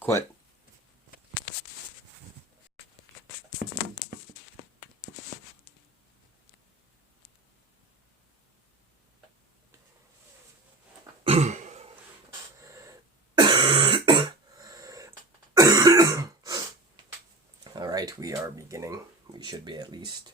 Quit. Alright, we are beginning. We should be at least.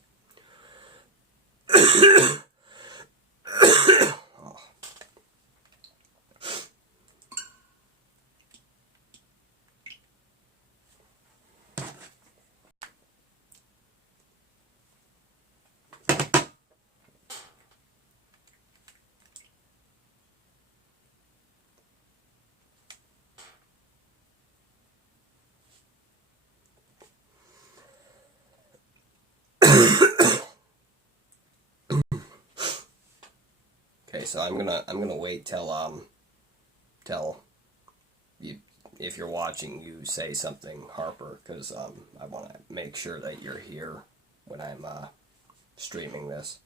Okay, so I'm gonna wait till you, if you're watching, you say something, Harper, because I want to make sure that you're here when I'm streaming this.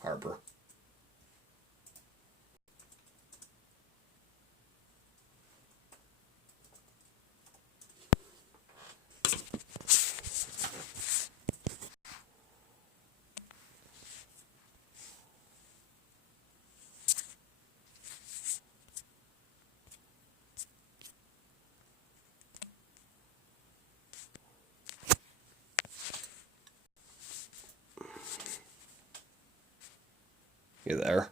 Harper. You there?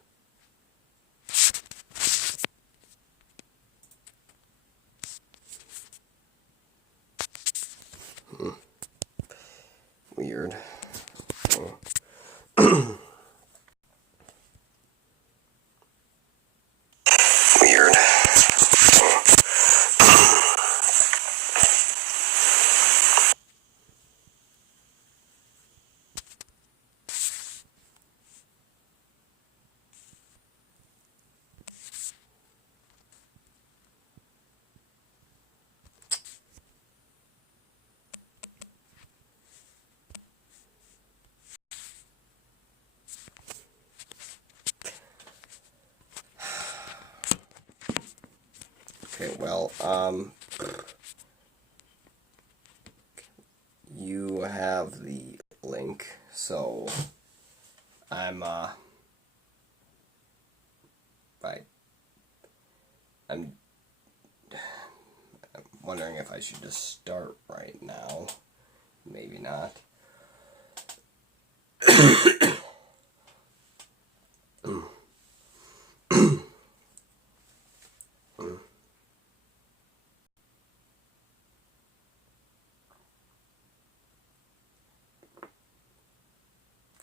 Weird. Weird. Okay, well, you have the link, so I'm wondering if I should just start right now. Maybe not.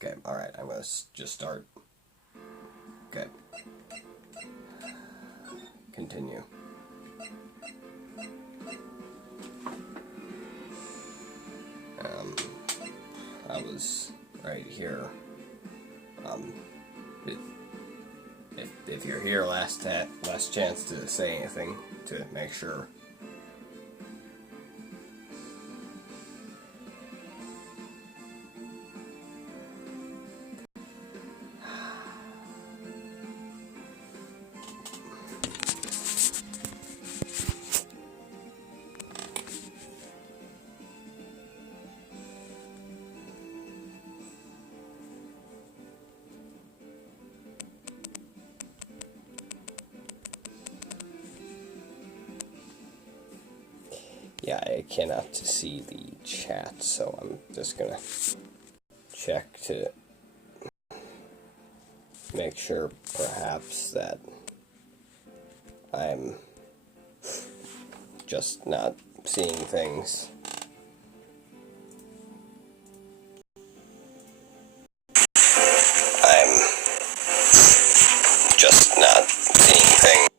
Okay, alright, I'm going to just start. Okay. Continue. I was right here. If you're here, last chance to say anything to make sure. Yeah, I cannot see the chat, so I'm just gonna check to make sure perhaps that I'm just not seeing things. I'm just not seeing things.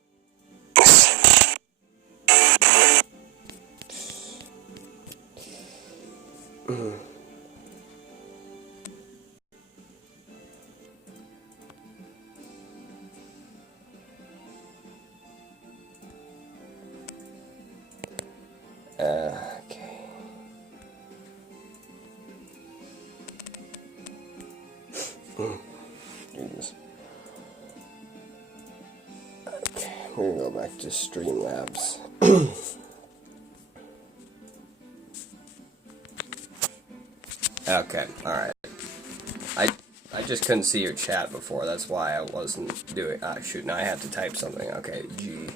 Okay. Jesus. Okay, we're gonna go back to Streamlabs. Okay, alright. I just couldn't see your chat before, that's why I wasn't doing... shoot, now I had to type something. Okay, G.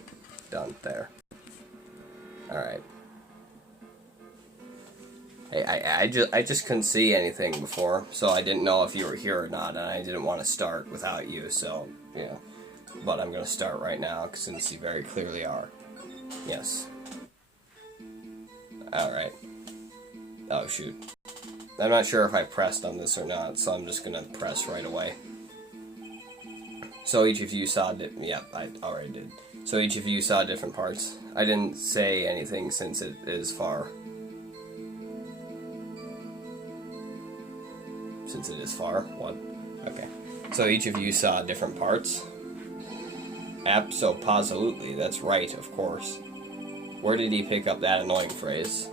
Done, there. Alright. I just couldn't see anything before, so I didn't know if you were here or not, and I didn't want to start without you, so, yeah. But I'm going to start right now, since you very clearly are. Yes. Alright. Oh, shoot. I'm not sure if I pressed on this or not, so I'm just going to press right away. So each of you saw... Yep, I already did. So each of you saw different parts. I didn't say anything since it is far. Since it is far? What? Okay. So each of you saw different parts? Abso-positively, that's right, of course. Where did he pick up that annoying phrase?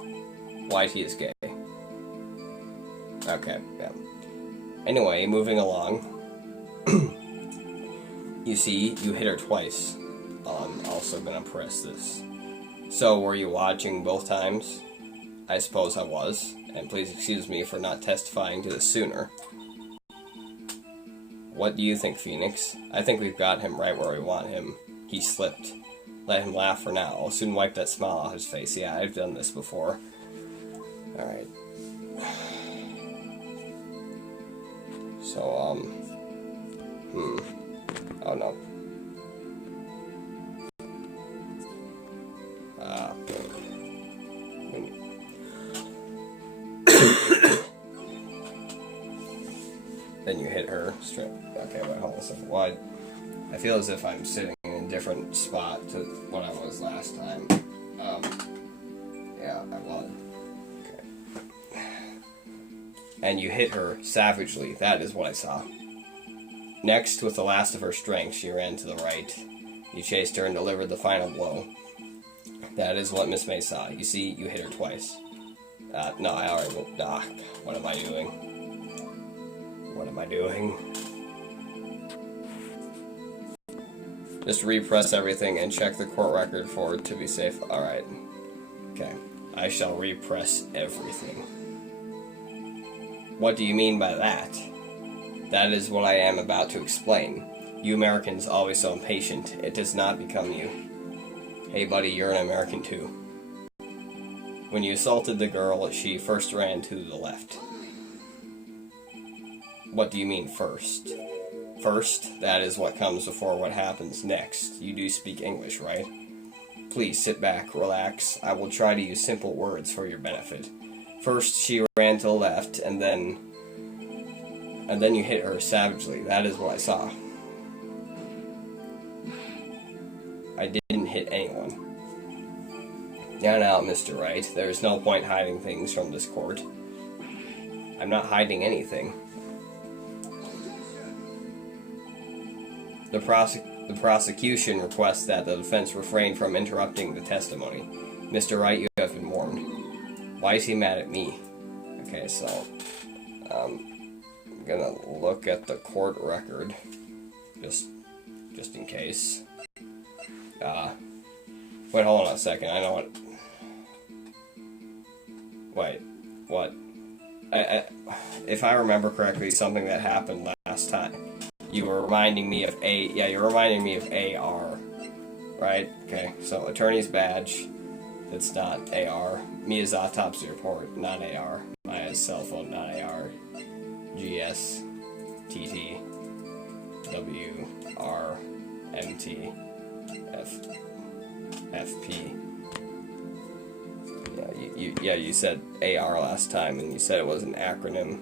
Whitey is gay. Okay, yeah. Anyway, moving along. You see, you hit her twice. I'm also gonna press this. So, were you watching both times? I suppose I was, and please excuse me for not testifying to this sooner. What do you think, Phoenix? I think we've got him right where we want him. He slipped. Let him laugh for now. I'll soon wipe that smile off his face. Yeah, I've done this before. Alright. So, oh no. Then you hit her straight. Okay, wait, hold on a second. Why? I feel as if I'm sitting in a different spot to what I was last time. Yeah, I was. Okay. And you hit her savagely. That is what I saw. Next, with the last of her strength, she ran to the right. You chased her and delivered the final blow. That is what Miss May saw. You see, you hit her twice. No, I already went. What am I doing? What am I doing? Just repress everything and check the court record for it to be safe. Alright. Okay. I shall repress everything. What do you mean by that? That is what I am about to explain. You Americans always so impatient. It does not become you. Hey buddy, you're an American too. When you assaulted the girl, she first ran to the left. What do you mean first? First, that is what comes before what happens next. You do speak English, right? Please sit back, relax. I will try to use simple words for your benefit. First, she ran to the left, and then you hit her savagely. That is what I saw. I didn't hit anyone. Now, Mr. Wright, there is no point hiding things from this court. I'm not hiding anything. The prosecution requests that the defense refrain from interrupting the testimony. Mr. Wright, you have been warned. Why is he mad at me? Okay, so I'm gonna look at the court record, just in case. Wait, hold on a second. I know what. Wait, what? If I remember correctly, something that happened last time. You were reminding me of you're reminding me of AR, right? Okay, so attorney's badge, that's not AR. Mia's autopsy report, not AR. Maya's cell phone, not AR. GS, TT, W, R, MT, FP. You said AR last time, and you said it was an acronym.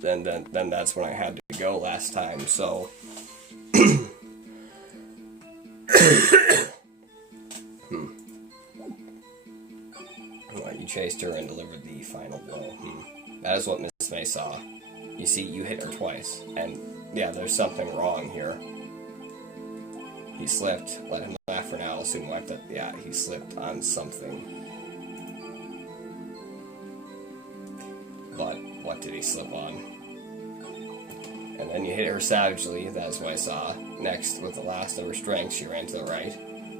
Then that's when I had to go last time. So, well, you chased her and delivered the final blow. That is what Miss May saw. You see, you hit her twice, and yeah, there's something wrong here. He slipped. Let him laugh for now. I'll soon wipe that. Yeah, he slipped on something. But what did he slip on? And then you hit her savagely. That's what I saw. Next, with the last of her strength, she ran to the right.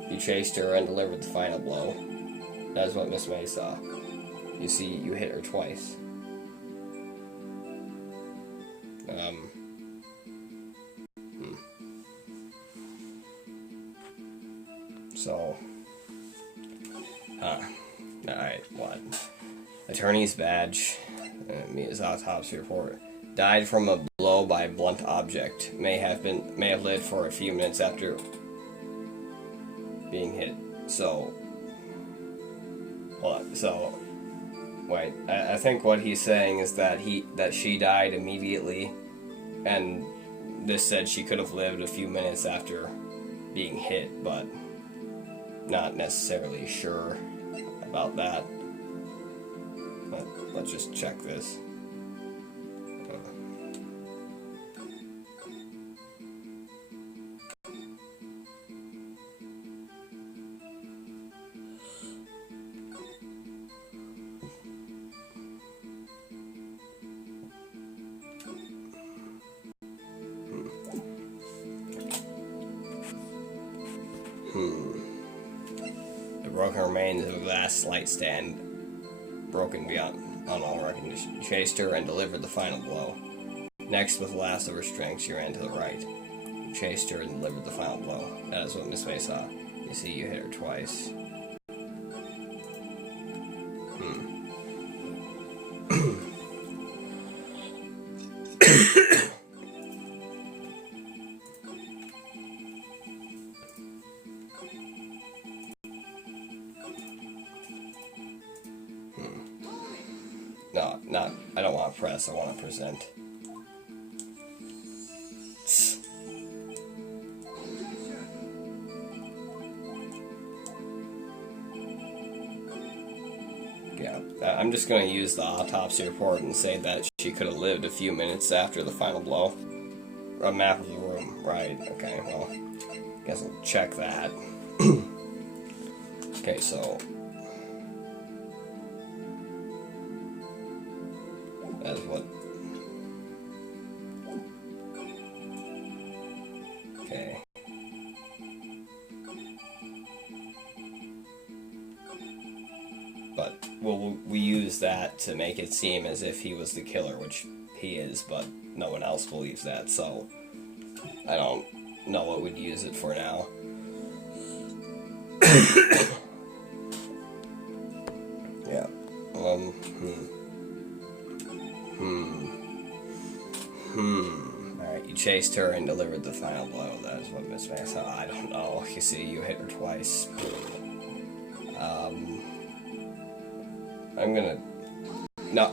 You chased her and delivered the final blow. That is what Miss May saw. You see, you hit her twice. So, alright, what? Attorney's badge, Mia's autopsy report. Died from a blow by a blunt object. May have lived for a few minutes after being hit. So, hold on. So, wait. I think what he's saying is that she died immediately, and this said she could have lived a few minutes after being hit, but not necessarily sure about that. But let's just check this. The broken remains of a vast light stand, broken beyond all recognition. Chased her and delivered the final blow. Next, with the last of her strength, she ran to the right. Chased her and delivered the final blow. That is what Miss May saw. You see, you hit her twice. No, I don't want to press, I want to present. Yeah, I'm just going to use the autopsy report and say that she could have lived a few minutes after the final blow. A map of the room, right, okay, well, I guess I'll check that. Okay, so that is what. Okay. but we use that to make it seem as if he was the killer, which he is, but no one else believes that, so I don't know what we'd use it for now. Yeah. Alright, you chased her and delivered the final blow. That is what Miss May said. I don't know. You see, you hit her twice. I'm gonna... No,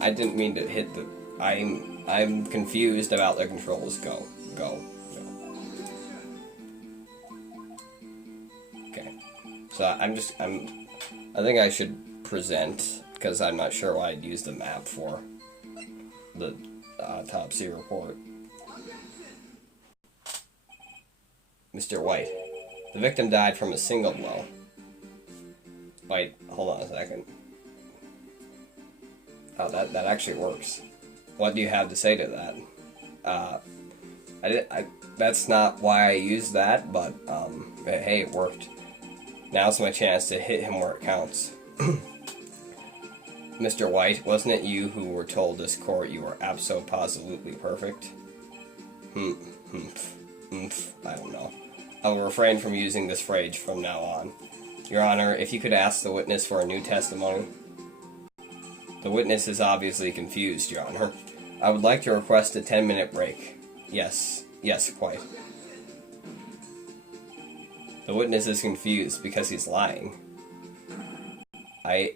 I didn't mean to hit the... I'm confused about the controls. Go. Okay. So I think I should present, because I'm not sure what I'd use the map for. The autopsy report. Mr. White. The victim died from a single blow. Wait, hold on a second. Oh, that actually works. What do you have to say to that? That's not why I used that, but hey, it worked. Now's my chance to hit him where it counts. Mr. White, wasn't it you who were told this court you were abso-positively perfect? I don't know. I will refrain from using this phrase from now on. Your Honor, if you could ask the witness for a new testimony. The witness is obviously confused, Your Honor. I would like to request a 10-minute break. Yes, quite. The witness is confused because he's lying. I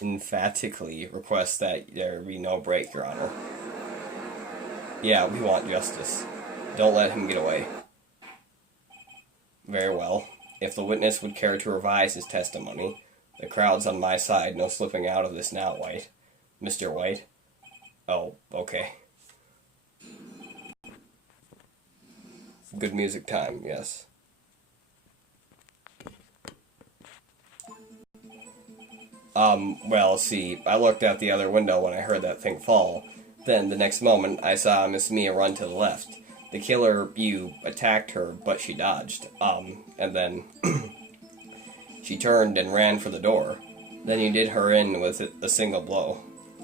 emphatically request that there be no break, Your Honor. Yeah, we want justice. Don't let him get away. Very well. If the witness would care to revise his testimony, the crowd's on my side, no slipping out of this now, White. Mr. White? Oh, okay. Good music time, yes. Well, see, I looked out the other window when I heard that thing fall. Then, the next moment, I saw Miss Mia run to the left. The killer, you attacked her, but she dodged. And then she turned and ran for the door. Then you did her in with a single blow.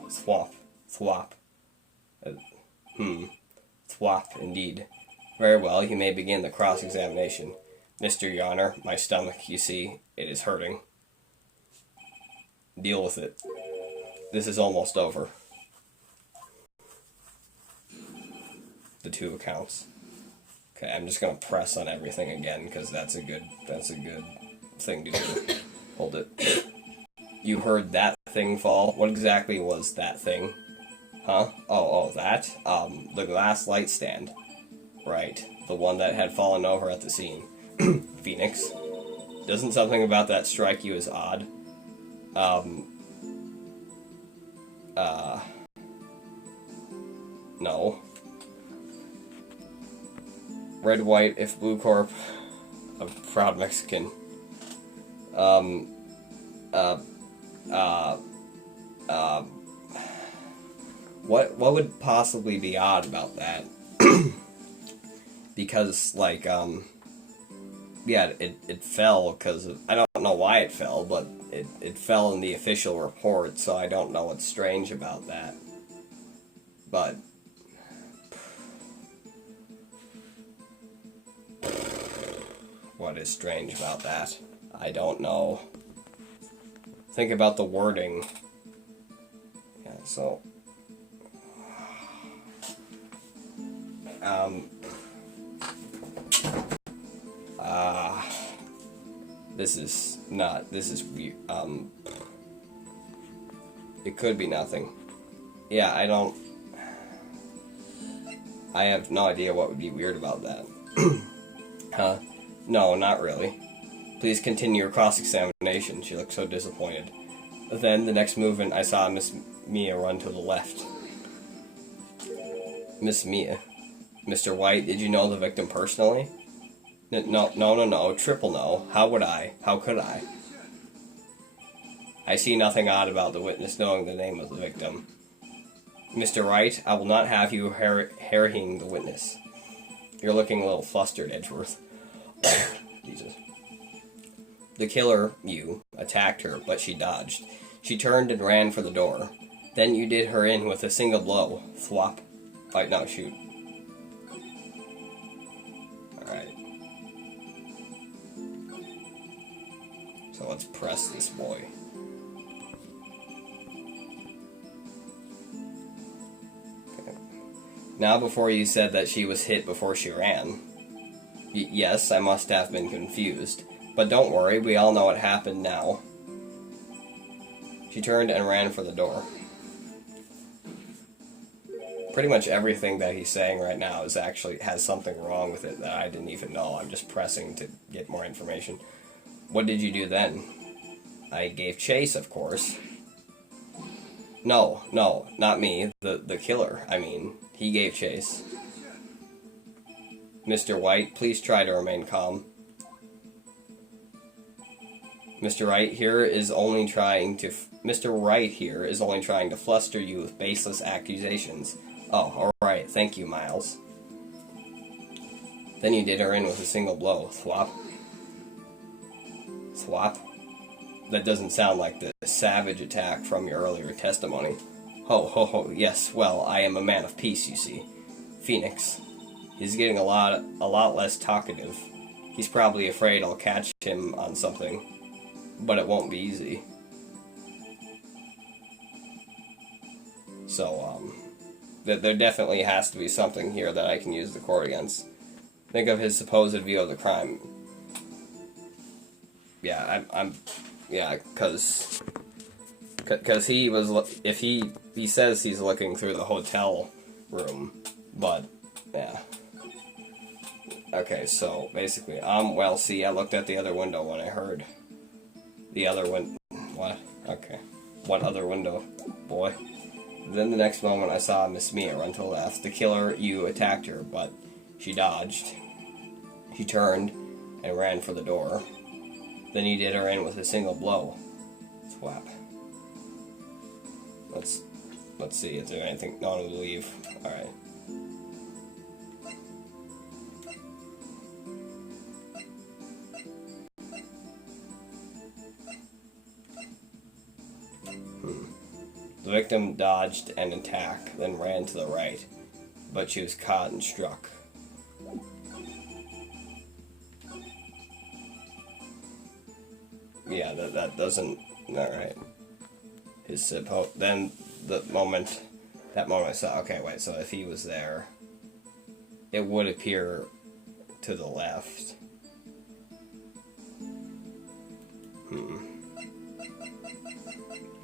Thwop. Thwop, indeed. Very well, you may begin the cross-examination. Mr. Your Honor, my stomach, you see, it is hurting. Deal with it. This is almost over. The 2 accounts. Okay, I'm just gonna press on everything again because that's a good thing to do. Hold it. You heard that thing fall? What exactly was that thing? Huh? Oh, that? The glass light stand. Right. The one that had fallen over at the scene. Phoenix. Doesn't something about that strike you as odd? No. Red, white, if blue corp, a proud Mexican. What would possibly be odd about that? Because, like, yeah, it fell because of, I don't know why it fell, but it fell in the official report, so I don't know what's strange about that. But what is strange about that? I don't know. Think about the wording. Yeah, so this is weird. It could be nothing. Yeah, I have no idea what would be weird about that. Huh? No, not really. Please continue your cross-examination. She looked so disappointed. Then, the next movement, I saw Miss Mia run to the left. Miss Mia? Mr. White, did you know the victim personally? No, triple no. How would I? How could I? I see nothing odd about the witness knowing the name of the victim. Mr. Wright, I will not have you harrying the witness. You're looking a little flustered, Edgeworth. Jesus. The killer, you, attacked her, but she dodged. She turned and ran for the door. Then you did her in with a single blow. Thwop. Fight now, shoot. Alright. So let's press this boy. Okay. Now before you said that she was hit before she ran. Yes, I must have been confused. But don't worry, we all know what happened now. She turned and ran for the door. Pretty much everything that he's saying right now is actually has something wrong with it that I didn't even know. I'm just pressing to get more information. What did you do then? I gave chase, of course. No, not me. The killer, I mean. He gave chase. Mr. White, please try to remain calm. Mr. Wright here is only trying to fluster you with baseless accusations. Oh, alright, thank you, Miles. Then you did her in with a single blow. Thwop. Thwop? That doesn't sound like the savage attack from your earlier testimony. Ho, ho, ho, yes, well, I am a man of peace, you see. Phoenix. He's getting a lot less talkative. He's probably afraid I'll catch him on something. But it won't be easy. So, there definitely has to be something here that I can use the court against. Think of his supposed view of the crime. Yeah, because he was, if he says he's looking through the hotel room, but, yeah. Okay, so, basically, well, see, I looked at the other window when I heard. The other window. What? Okay. What other window? Boy. Then the next moment I saw Miss Mia run to the left. The killer, you attacked her, but she dodged. She turned and ran for the door. Then you did her in with a single blow. Swap. Let's see, is there anything? No, we leave. Alright. The victim dodged an attack, then ran to the right, but she was caught and struck. Yeah, that doesn't. Alright. Then that moment I saw. Okay, wait. So if he was there, it would appear to the left.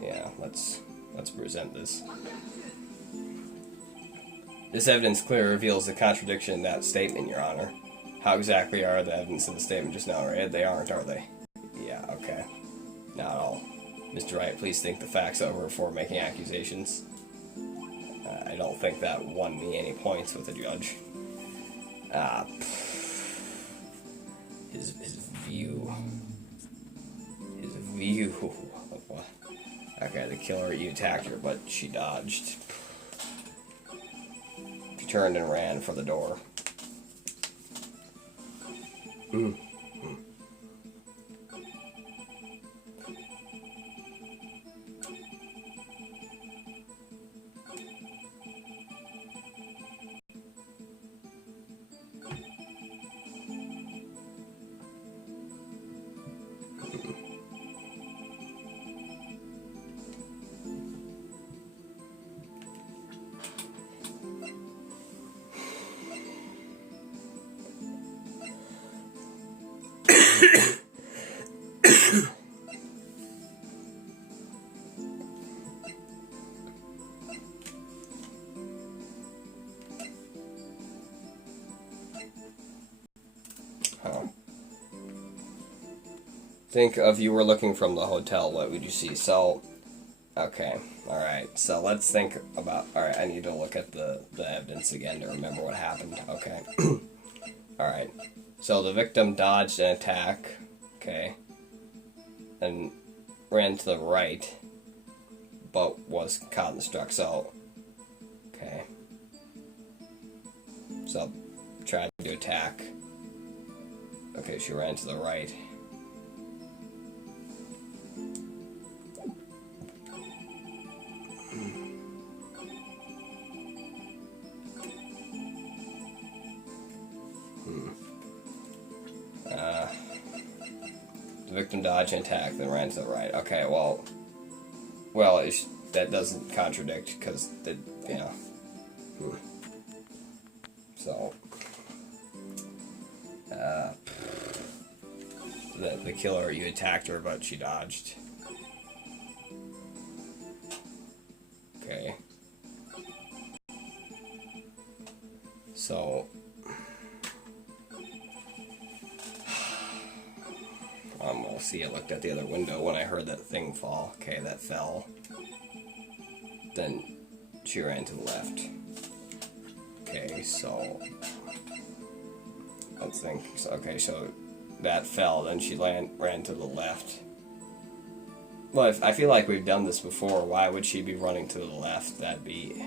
Yeah, let's present this. This evidence clearly reveals the contradiction in that statement, Your Honor. How exactly are the evidence in the statement just now read? They aren't, are they? Yeah, okay. Not all. Mr. Wright, please think the facts over before making accusations. I don't think that won me any points with the judge. His view. His view. What? Okay, the killer, you attacked her, but she dodged. She turned and ran for the door. Think of you were looking from the hotel, what would you see? So, okay, alright, so let's think about, alright, I need to look at the evidence again to remember what happened, okay. Alright, so the victim dodged an attack, okay, and ran to the right, but was caught and struck, so, okay. So, tried to attack. Okay, she ran to the right. The victim dodged an attack, then ran to the right. Okay, well, that doesn't contradict, because, yeah. So, the killer, you attacked her, but she dodged. Okay. So, we'll see, I looked at the other window when I heard that thing fall. Okay, that fell. Then she ran to the left. Okay, so let's think. So, okay, so that fell, then she ran to the left. Well, I feel like we've done this before. Why would she be running to the left? That'd be...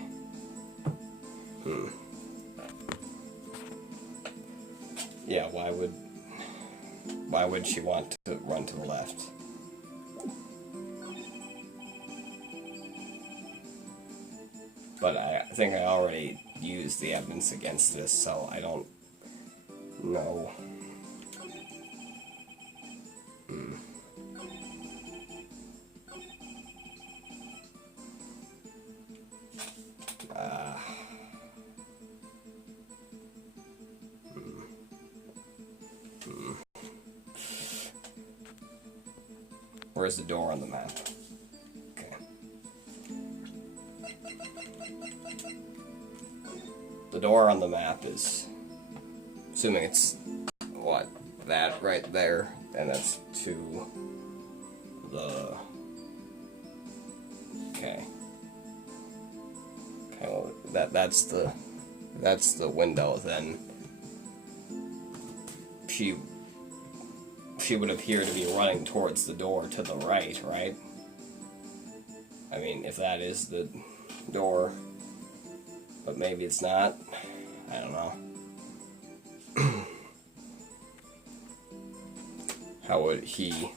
Yeah, why would she want to run to the left? But I think I already used the evidence against this, so I don't know. Where's the door on the map? Okay. The door on the map is, assuming it's, what, that right there, and that's to the, okay. Okay, well, that's the window, then she would appear to be running towards the door to the right, right? I mean, if that is the door, but maybe it's not. I don't know. How would he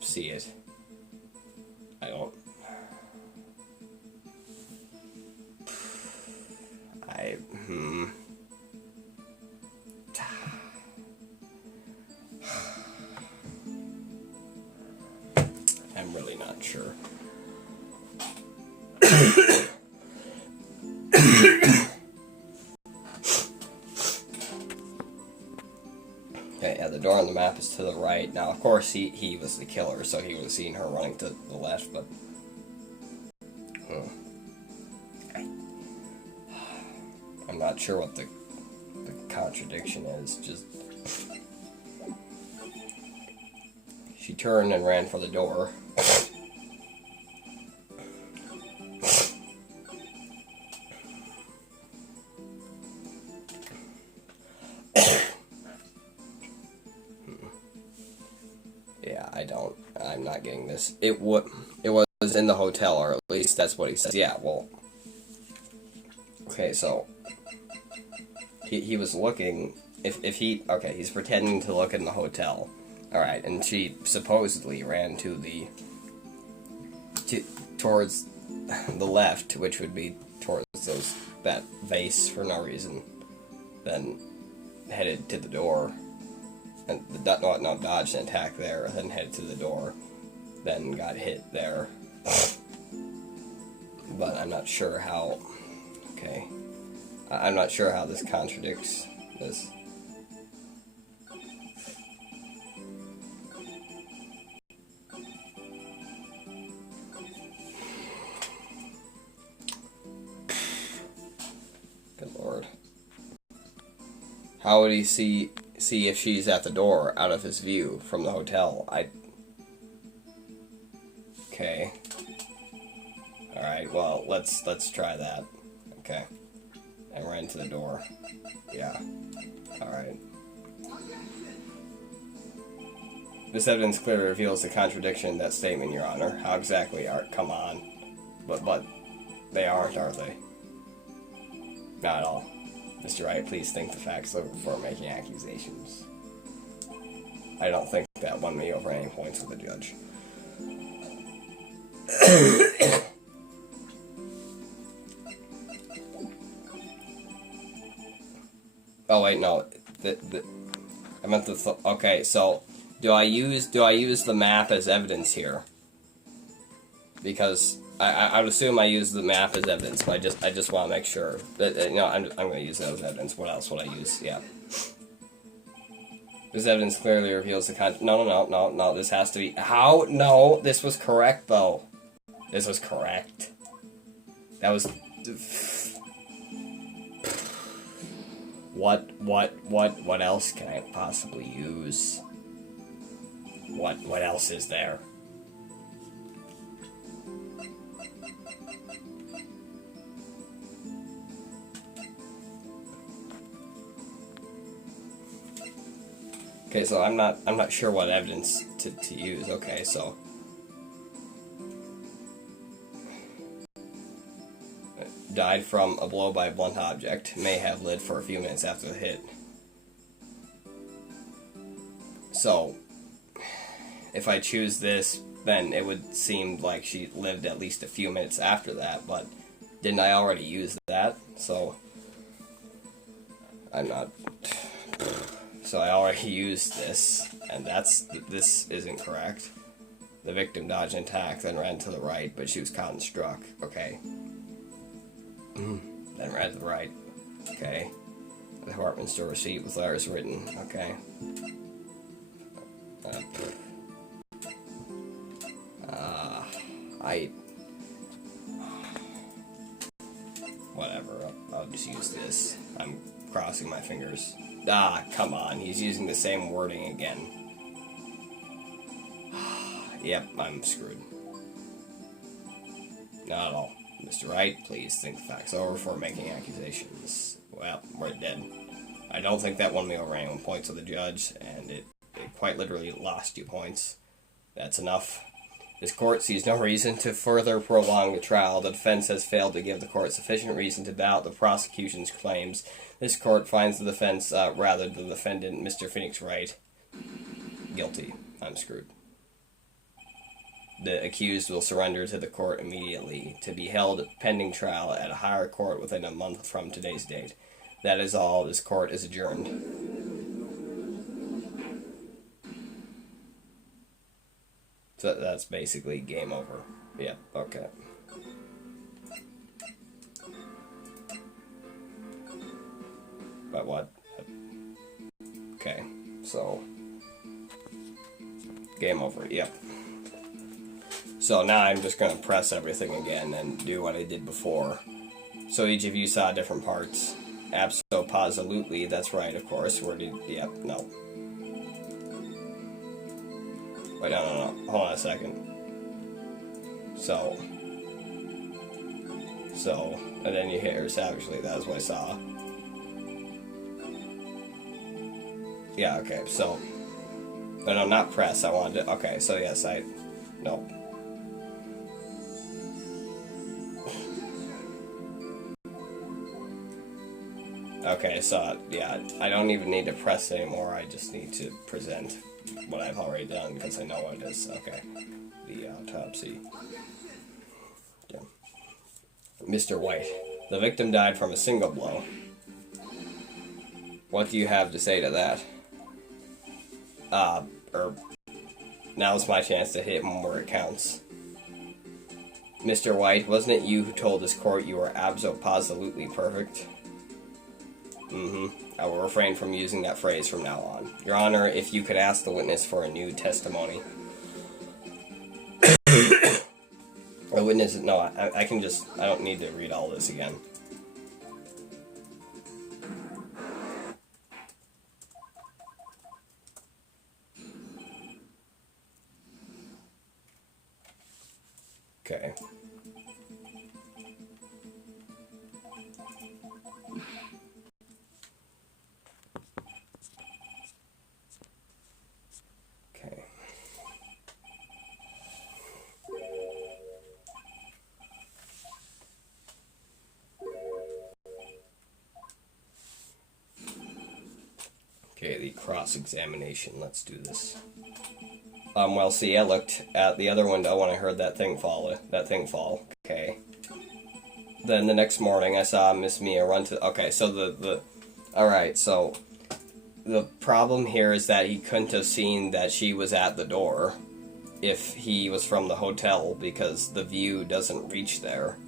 see it? I don't... I'm really not sure. Okay, yeah, the door on the map is to the right. Now, of course, he was the killer, so he would have seen her running to the left, but... I'm not sure what the contradiction is, just... She turned and ran for the door. Yeah, I'm not getting this. It was in the hotel, or at least that's what he says. Yeah, well... Okay, so... He was looking... If he... Okay, he's pretending to look in the hotel. Alright, and she supposedly ran towards the left, which would be towards that vase for no reason. Then headed to the door, and dodged an attack there, then headed to the door, then got hit there. But I'm not sure how... Okay. I'm not sure how this contradicts this. Good lord. How would he see if she's at the door out of his view from the hotel? Okay. Alright, well, let's try that. Okay. And ran to the door. Yeah. Alright. This evidence clearly reveals the contradiction in that statement, Your Honor. How exactly are... Come on. But they aren't they? Not at all. Mr. Wright, please think the facts over before making accusations. I don't think that won me over any points with the judge. Oh wait, no. meant the okay, so do I use the map as evidence here? Because I would assume I use the map as evidence, but I just want to make sure that I'm going to use that as evidence. What else would I use? Yeah. This evidence clearly reveals the No. This has to be how? No, this was correct though. This was correct. That was. What else can I possibly use? What else is there? Okay, so I'm not sure what evidence to use. Okay, so died from a blow by a blunt object. May have lived for a few minutes after the hit. So if I choose this, then it would seem like she lived at least a few minutes after that, but didn't I already use that? So I'm not. So I already used this, and this isn't correct. The victim dodged an attack, then ran to the right, but she was caught and struck. Okay. Then ran to the right. Okay. The department store receipt with letters written. Okay. Whatever. I'll just use this. I'm crossing my fingers. Ah, come on. He's using the same wording again. Yep, I'm screwed. Not at all. Mr. Wright, please think the facts over before making accusations. Well, we're dead. I don't think that won me over any points with the judge, and it quite literally lost you points. That's enough. This court sees no reason to further prolong the trial. The defense has failed to give the court sufficient reason to doubt the prosecution's claims. This court finds the defense, rather the defendant, Mr. Phoenix Wright, guilty. I'm screwed. The accused will surrender to the court immediately, to be held pending trial at a higher court within a month from today's date. That is all. This court is adjourned. So that's basically game over. Yeah, okay. But what? Okay, so game over, yep. So now I'm just going to press everything again and do what I did before. So each of you saw different parts. Abso-positively, that's right, of course. Where did, yep, no. Wait, no. Hold on a second. So, and then you hit her savagely. That's what I saw. Yeah, okay, so. No, not press. I wanted to. Okay, so yes, no. Okay, so, yeah, I don't even need to press anymore. I just need to present what I've already done because I know what it is. Okay. The autopsy. Yeah. Mr. White. The victim died from a single blow. What do you have to say to that? Now's my chance to hit him where it counts. Mr. White, wasn't it you who told this court you were abso-positively perfect? I will refrain from using that phrase from now on. Your Honor, if you could ask the witness for a new testimony. A witness, no, I can just, I don't need to read all this again. Okay. Okay. Okay, the cross-examination. Let's do this. Well, see, I looked at the other window when I heard that thing fall. Okay. Then the next morning, I saw Miss Mia run to. Okay, so Alright, so the problem here is that he couldn't have seen that she was at the door if he was from the hotel, because the view doesn't reach there.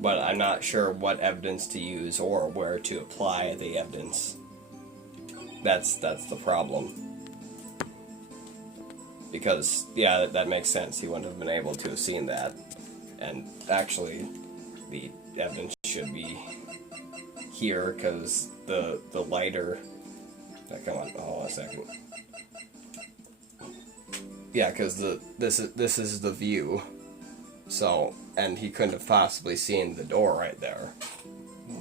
But I'm not sure what evidence to use or where to apply the evidence. That's the problem. Because, yeah, that makes sense. He wouldn't have been able to have seen that. And actually, the evidence should be here, because the lighter... Come on, hold on a second. Yeah, because this is the view. So, and he couldn't have possibly seen the door right there.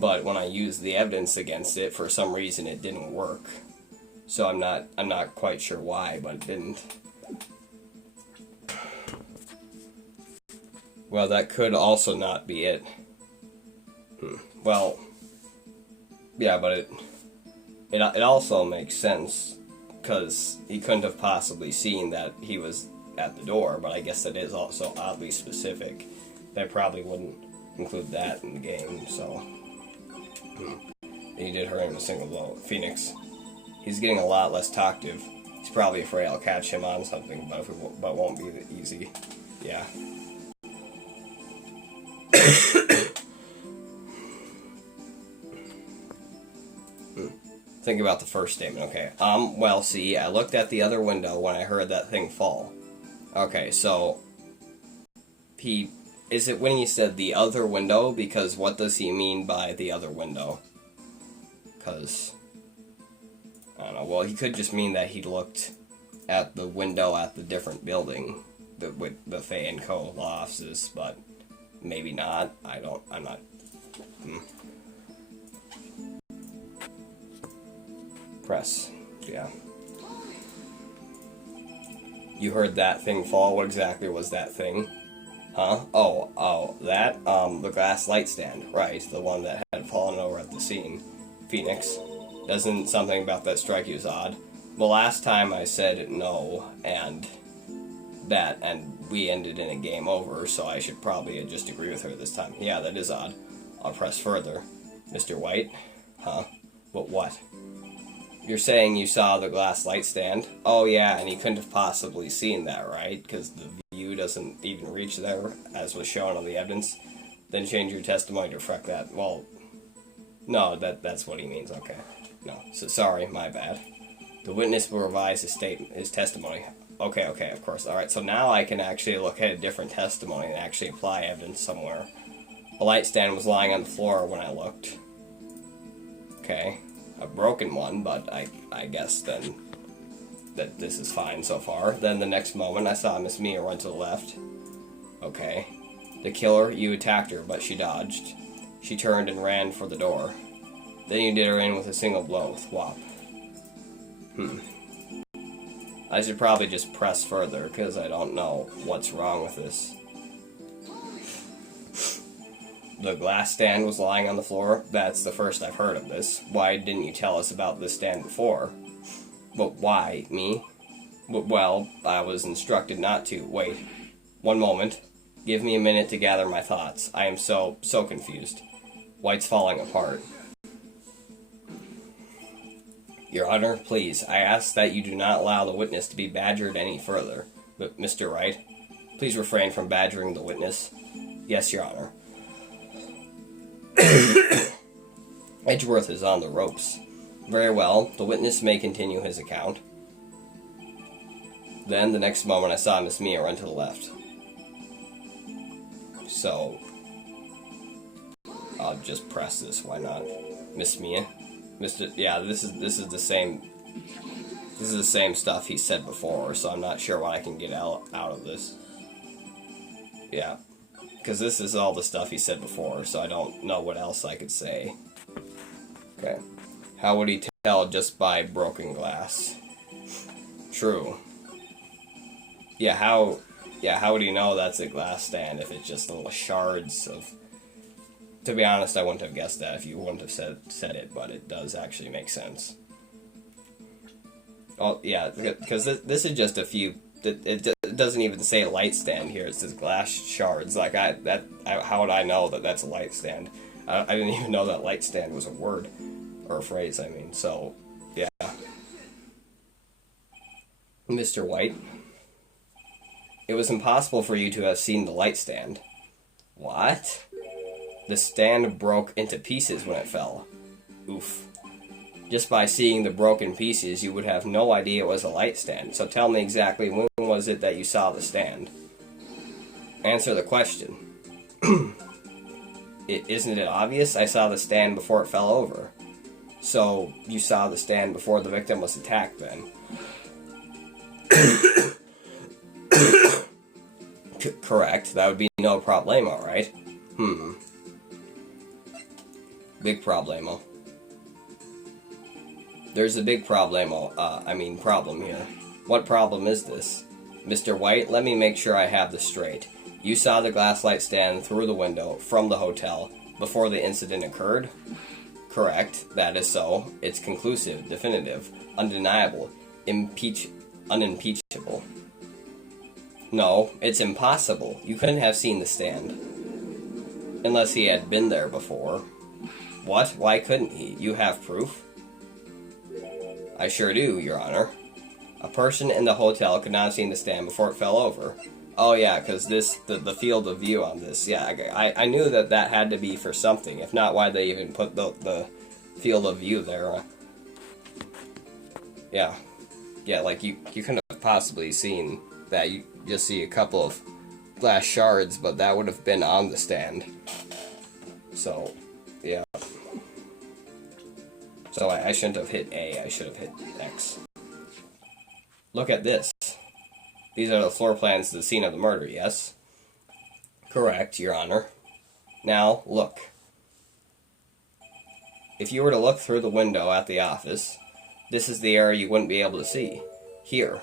But when I used the evidence against it, for some reason it didn't work. So I'm not quite sure why, but it didn't. Well, that could also not be it. Well, yeah, but it also makes sense, because he couldn't have possibly seen that he was at the door, but I guess that is also oddly specific. They probably wouldn't include that in the game, so... He did hurt him with a single blow. Phoenix. He's getting a lot less talkative. He's probably afraid I'll catch him on something, but won't be easy. Yeah. Think about the first statement, okay. Well, see, I looked at the other window when I heard that thing fall. Okay, so... Is it when he said the other window? Because what does he mean by the other window? Because... I don't know, well, he could just mean that he looked at the window at the different building with the Faye and Co. law offices, but maybe not. I'm not... Press. Yeah. You heard that thing fall? What exactly was that thing? Huh? Oh, that? The glass light stand. Right, the one that had fallen over at the scene. Phoenix. Doesn't something about that strike you as odd? The last time I said no, and we ended in a game over, so I should probably just agree with her this time. Yeah, that is odd. I'll press further. Mr. White? Huh? But what? You're saying you saw the glass light stand? Oh yeah, and he couldn't have possibly seen that, right? Because the view doesn't even reach there, as was shown on the evidence. Then change your testimony to reflect that. Well, no, that's what he means, okay. No, so sorry, my bad. The witness will revise his testimony. Okay, of course. Alright, so now I can actually look at a different testimony and actually apply evidence somewhere. A light stand was lying on the floor when I looked. Okay. A broken one, but I guess then that this is fine so far. Then the next moment I saw Miss Mia run to the left. Okay. The killer, you attacked her, but she dodged. She turned and ran for the door. Then you did her in with a single blow. Thwop. I should probably just press further, because I don't know what's wrong with this. The glass stand was lying on the floor. That's the first I've heard of this. Why didn't you tell us about this stand before? But why, me? Well, I was instructed not to. Wait. One moment. Give me a minute to gather my thoughts. I am so confused. White's falling apart. Your Honor, please, I ask that you do not allow the witness to be badgered any further. But, Mr. Wright, please refrain from badgering the witness. Yes, Your Honor. Edgeworth is on the ropes. Very well, the witness may continue his account. Then, the next moment, I saw Miss Mia run to the left. So, I'll just press this, why not? Miss Mia? Yeah, this is the same... This is the same stuff he said before, so I'm not sure what I can get out of this. Yeah. Because this is all the stuff he said before, so I don't know what else I could say. Okay. How would he tell just by broken glass? True. Yeah, how would he know that's a glass stand if it's just little shards of... To be honest, I wouldn't have guessed that if you wouldn't have said it, but it does actually make sense. Oh, yeah, because this is just a few... It doesn't even say light stand here. It says glass shards. Like how would I know that that's a light stand? I didn't even know that light stand was a word or a phrase. I mean, so yeah. Mr. White, it was impossible for you to have seen the light stand. What? The stand broke into pieces when it fell. Oof. Just by seeing the broken pieces, you would have no idea it was a light stand. So tell me exactly, when was it that you saw the stand? Answer the question. Isn't it obvious? I saw the stand before it fell over. So, you saw the stand before the victim was attacked then? Correct. That would be no problemo, right? Big problemo. There's a big problem here. What problem is this? Mr. White, let me make sure I have this straight. You saw the glass light stand through the window from the hotel before the incident occurred? Correct, that is so. It's conclusive, definitive, undeniable, unimpeachable. No, it's impossible. You couldn't have seen the stand. Unless he had been there before. What? Why couldn't he? You have proof? I sure do, Your Honor. A person in the hotel could not have seen the stand before it fell over. Oh yeah, because the field of view on this, yeah, I knew that had to be for something. If not, why'd they even put the field of view there? Yeah, like you couldn't have possibly seen that. You just see a couple of glass shards, but that would have been on the stand. So, yeah. So I shouldn't have hit A, I should have hit X. Look at this. These are the floor plans to the scene of the murder, yes? Correct, Your Honor. Now, look. If you were to look through the window at the office, this is the area you wouldn't be able to see. Here.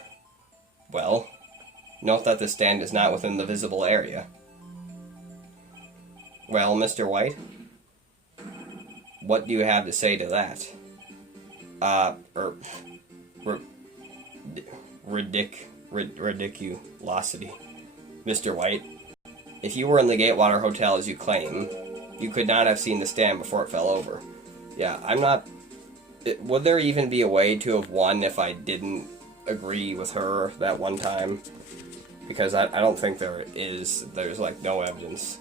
Well, note that the stand is not within the visible area. Well, Mr. White? What do you have to say to that? Ridiculosity. Mr. White, if you were in the Gatewater Hotel as you claim, you could not have seen the stand before it fell over. Yeah, I'm not... Would there even be a way to have won if I didn't agree with her that one time? Because I don't think there is. There's, like, no evidence.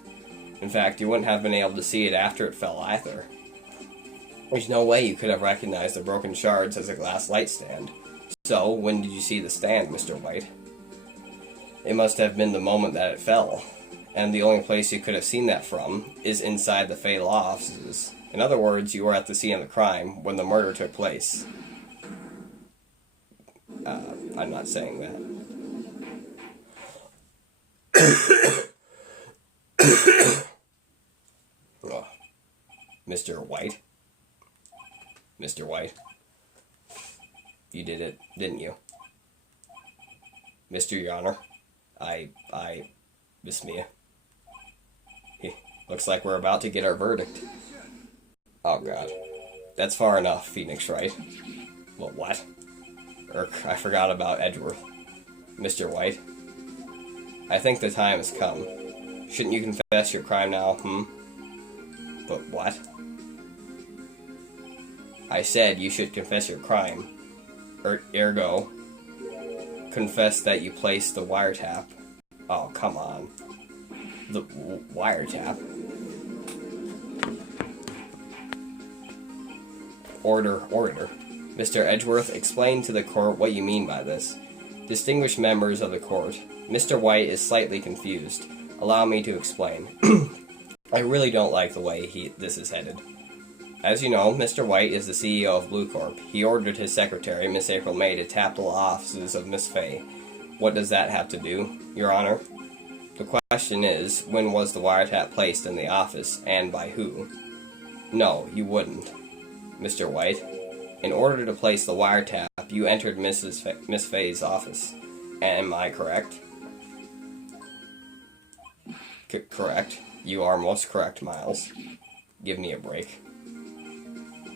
In fact, you wouldn't have been able to see it after it fell either. There's no way you could have recognized the broken shards as a glass light stand. So, when did you see the stand, Mr. White? It must have been the moment that it fell. And the only place you could have seen that from is inside the Fay Law offices. In other words, you were at the scene of the crime when the murder took place. I'm not saying that. Oh. Mr. White? Mr. White? You did it, didn't you? Mr. Your Honor? Miss Mia. Looks like we're about to get our verdict. Oh god. That's far enough, Phoenix Wright. Well, what? I forgot about Edgeworth. Mr. White? I think the time has come. Shouldn't you confess your crime now, But what? I said you should confess your crime. Ergo, confess that you placed the wiretap. Oh, come on. The wiretap? Order. Mr. Edgeworth, explain to the court what you mean by this. Distinguished members of the court, Mr. White is slightly confused. Allow me to explain. I really don't like the way this is headed. As you know, Mr. White is the CEO of Blue Corp. He ordered his secretary, Miss April May, to tap the law offices of Miss Fay. What does that have to do, Your Honor? The question is, when was the wiretap placed in the office, and by who? No, you wouldn't. Mr. White, in order to place the wiretap, you entered Miss Fay's office. Am I correct? Correct. You are most correct, Miles. Give me a break.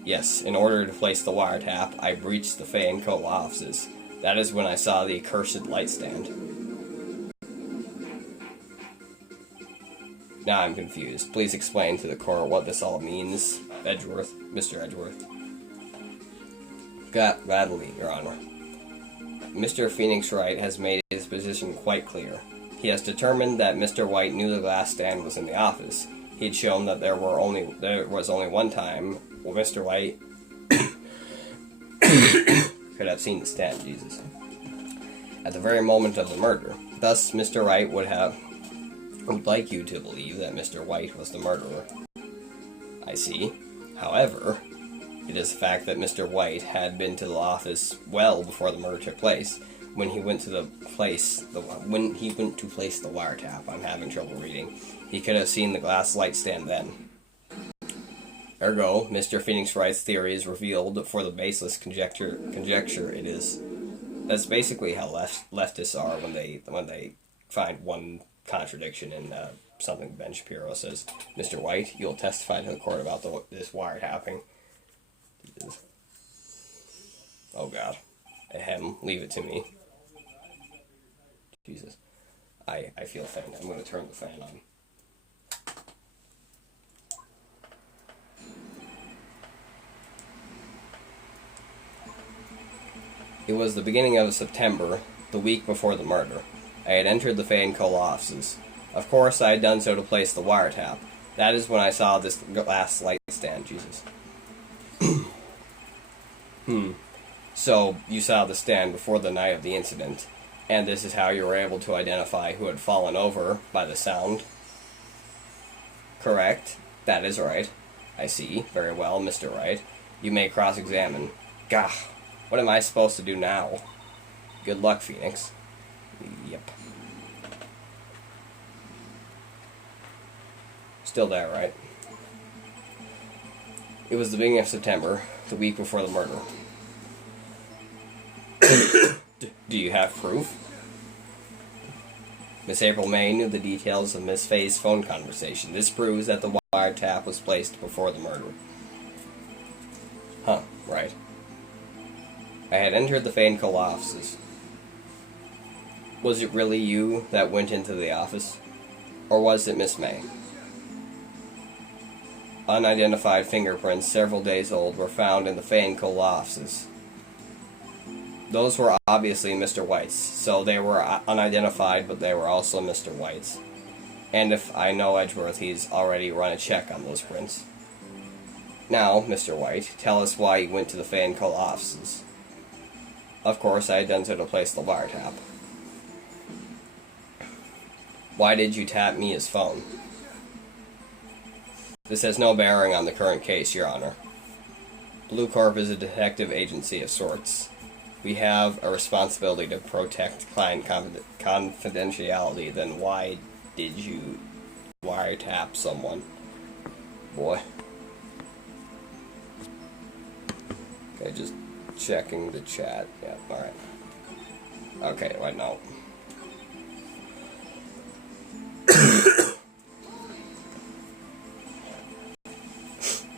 Yes, in order to place the wiretap, I breached the Fay & Co. offices. That is when I saw the accursed light stand. Now I'm confused. Please explain to the court what this all means, Edgeworth, Mr. Edgeworth. Gladly, Your Honor. Mr. Phoenix Wright has made his position quite clear. He has determined that Mr. White knew the glass stand was in the office. He had shown that there was only one time where Mr. White could have seen the stand, Jesus, at the very moment of the murder. Thus, Mr. Wright would like you to believe that Mr. White was the murderer. I see. However, it is a fact that Mr. White had been to the office well before the murder took place. When he went to place the wiretap, I'm having trouble reading. He could have seen the glass light stand then. Ergo, Mr. Phoenix Wright's theory is revealed for the baseless conjecture it is. That's basically how leftists are when they find one contradiction in something Ben Shapiro says. Mr. White, you'll testify to the court about this wiretapping. Oh God. Ahem, leave it to me. Jesus. I feel faint. I'm going to turn the fan on. It was the beginning of September, the week before the murder. I had entered the Fay and Cole offices. Of course, I had done so to place the wiretap. That is when I saw this glass light stand, Jesus. So, you saw the stand before the night of the incident, and this is how you were able to identify who had fallen over by the sound? Correct. That is right. I see. Very well, Mr. Wright. You may cross-examine. Gah. What am I supposed to do now? Good luck, Phoenix. Yep. Still there, right? It was the beginning of September, the week before the murder. Do you have proof? Miss April May knew the details of Miss Fay's phone conversation. This proves that the wiretap was placed before the murder. Huh, right. I had entered the Fay and Cole offices. Was it really you that went into the office? Or was it Miss May? Unidentified fingerprints, several days old, were found in the Fay and Cole offices. Those were obviously Mr. White's, so they were unidentified, but they were also Mr. White's. And if I know Edgeworth, he's already run a check on those prints. Now, Mr. White, tell us why you went to the Fay and Cole offices. Of course, I had done so to place the wiretap. Why did you tap Mia's phone? This has no bearing on the current case, Your Honor. Blue Corp is a detective agency of sorts. We have a responsibility to protect client confidentiality. Then why did you wiretap someone? Boy. Okay, just checking the chat. Yeah, alright. Okay, wait, no.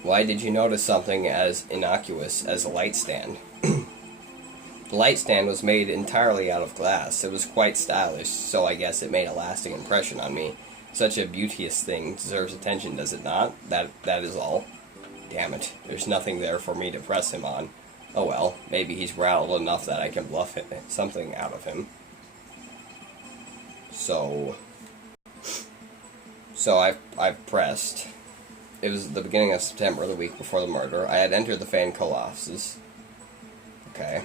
Why did you notice something as innocuous as a light stand? The light stand was made entirely out of glass. It was quite stylish, so I guess it made a lasting impression on me. Such a beauteous thing deserves attention, does it not? That is all. Damn it. There's nothing there for me to press him on. Oh well, maybe he's rattled enough that I can bluff something out of him. So I pressed. It was the beginning of September, the week before the murder. I had entered the Fay and Cole offices. Okay.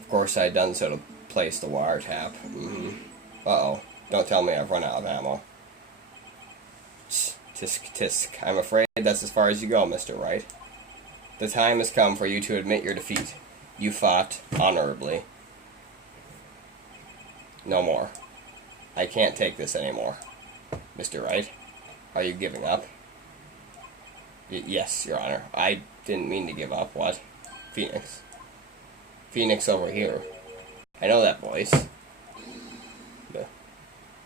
Of course, I had done so to place the wiretap. Uh-oh. Don't tell me I've run out of ammo. Tisk, tisk. I'm afraid that's as far as you go, Mr. Wright. The time has come for you to admit your defeat. You fought honorably. No more. I can't take this anymore. Mr. Wright, are you giving up? Yes, Your Honor. I didn't mean to give up. What? Phoenix. Phoenix over here. I know that voice.